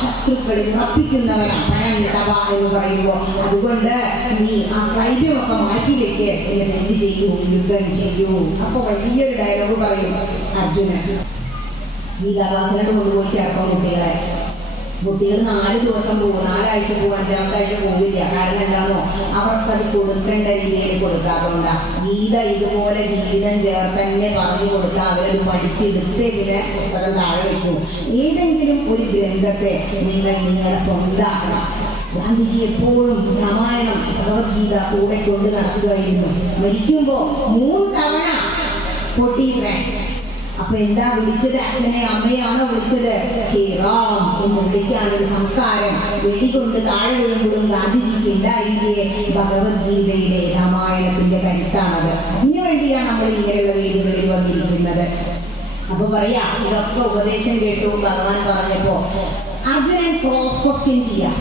ശത്രുക്കളിൽ ഉറപ്പിക്കുന്നവരാണ് പരന്തവ എന്ന് പറയുമ്പോ. അതുകൊണ്ട് നീ ആ ക്ലൈബ്യമൊക്കെ മാറ്റി വെക്ക്, എന്നിട്ട് എന്ത് ചെയ്യൂ? യുദ്ധം ചെയ്യൂ. അപ്പൊ വലിയൊരു ഡയലോഗ് പറയും അർജുനൻ. ഗീതാഭാസനോട് കൊണ്ടുപോയി ചേർക്കും കുട്ടികളെ. കുട്ടികൾ 4 ദിവസം പോകും, 4 ആഴ്ച പോകും, 5ാമത്തെ ആഴ്ച പോകില്ല. കാരണം എന്താണോ? അവർക്കത് കൊടുക്കേണ്ട രീതിയിൽ കൊടുക്കാത്തതുകൊണ്ടാ. ഗീത ഇതുപോലെ ജീവിതം ചേർത്തന്നെ പറഞ്ഞു കൊടുത്താൽ അവരത് പഠിച്ചെടുത്ത് ഇതിനെ പുസ്തകം താഴെ വയ്ക്കും. ഏതെങ്കിലും ഒരു ഗ്രന്ഥത്തെ നിങ്ങൾ നിങ്ങളുടെ സ്വന്തമാക്കണം. ഗാന്ധിജി എപ്പോഴും രാമായണം ഭഗവത്ഗീത കൂടെ കൊണ്ട് നടക്കുകയായിരുന്നു. മരിക്കുമ്പോ 3 തവണ പൊട്ടിയിത്രേ. അപ്പൊ എന്താ വിളിച്ചത്? അച്ഛനെ അമ്മയാണോ വിളിച്ചത്? ഹേ റാം എന്ന് വിളിക്കാനൊരു സംസ്കാരം വെടികൊണ്ട് താഴെ വീഴുമ്പോഴും ഗാന്ധിജിക്ക് ഉണ്ടായിരിക്കെ ഭഗവത്ഗീതയുടെ രാമായണത്തിന്റെ കരുത്താണത്. അതിനുവേണ്ടിയാണ് നമ്മൾ ഇങ്ങനെയുള്ള വേദികളിൽ വന്നിരിക്കുന്നത്. അപ്പൊ പറയാ, ഇതൊക്കെ ഉപദേശം കേട്ടു ഭഗവാൻ പറഞ്ഞപ്പോ അർജുനൻ ക്രോസ് ക്വസ്റ്റ്യൻ ചെയ്യാം.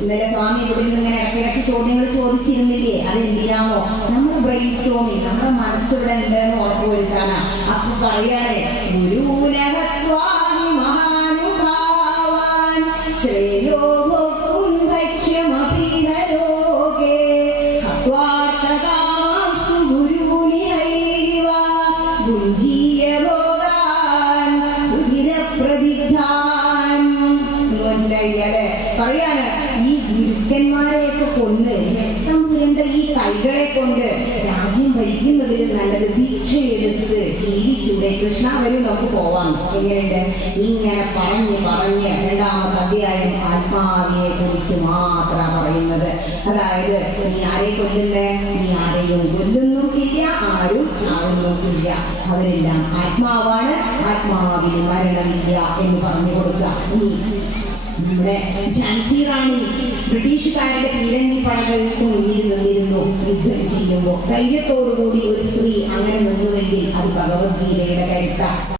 ഇന്നലെ സ്വാമി ഇവിടെ നിന്ന് ഇങ്ങനെ ഇടയ്ക്കിടയ്ക്ക് ചോദ്യങ്ങൾ ചോദിച്ചിരുന്നില്ലേ? അതെന്തിനാമോ? നമ്മുടെ ബ്രെയിൻ സ്റ്റോമിങ്, നമ്മുടെ മനസ്സിവിടെ ഉണ്ടെന്ന് ഉറപ്പുവരുത്താനാ. അപ്പൊ പറയാനേ, ഗുരുലഹത്വാനി മഹാനുഭാവാൻ ശ്രേയോ ഭോക്തും ഭക്ഷ്യമപീനലോകേ ഹത്വാർത്ഥകാംസ്തു ഗുരുനിഹൈവ ഭുഞ്ജീയ ഭോഗാൻ രുധിരപ്രതിദ്ധാൻ. മനസ്സിലായില്ലേ? പറയാണ്, ഈ ഗുരുക്കന്മാരെയൊക്കെ കൊണ്ട് രക്തം പുരണ്ട ഈ കൈകളെ കൊണ്ട് രാജ്യം ഭരിക്കുന്നതിൽ നല്ലത് ഭിക്ഷയെടുത്ത് ജീവിച്ചൂടെ? കൃഷ്ണ വരും, നമുക്ക് പോവാം. എങ്ങനെയുണ്ട്? ഇങ്ങനെ പറഞ്ഞ് 2ാമത്തെ അധ്യായം ആത്മാവിനെ കുറിച്ച് മാത്രം പറയുന്നത്. അതായത് നീ ആരെ കൊല്ലുന്നേ? നീ ആരെയും കൊല്ലുന്നുമില്ല, ആരും ചാവുന്നുമില്ല. അവരെല്ലാം ആത്മാവാണ്, ആത്മാവിന് മരണമില്ല എന്ന് പറഞ്ഞു കൊടുക്കുക. നമ്മുടെ ഝാൻസി റാണി ബ്രിട്ടീഷുകാരുടെ പീരങ്കി പടകൾക്ക് മുന്നിൽ നിന്നിരുന്നു. യുദ്ധം ചെയ്യുമ്പോൾ ധൈര്യത്തോടുകൂടി ഒരു സ്ത്രീ അങ്ങനെ നിന്നുവെങ്കിൽ അത് ഭഗവത്ഗീതയുടെ കരുത്ത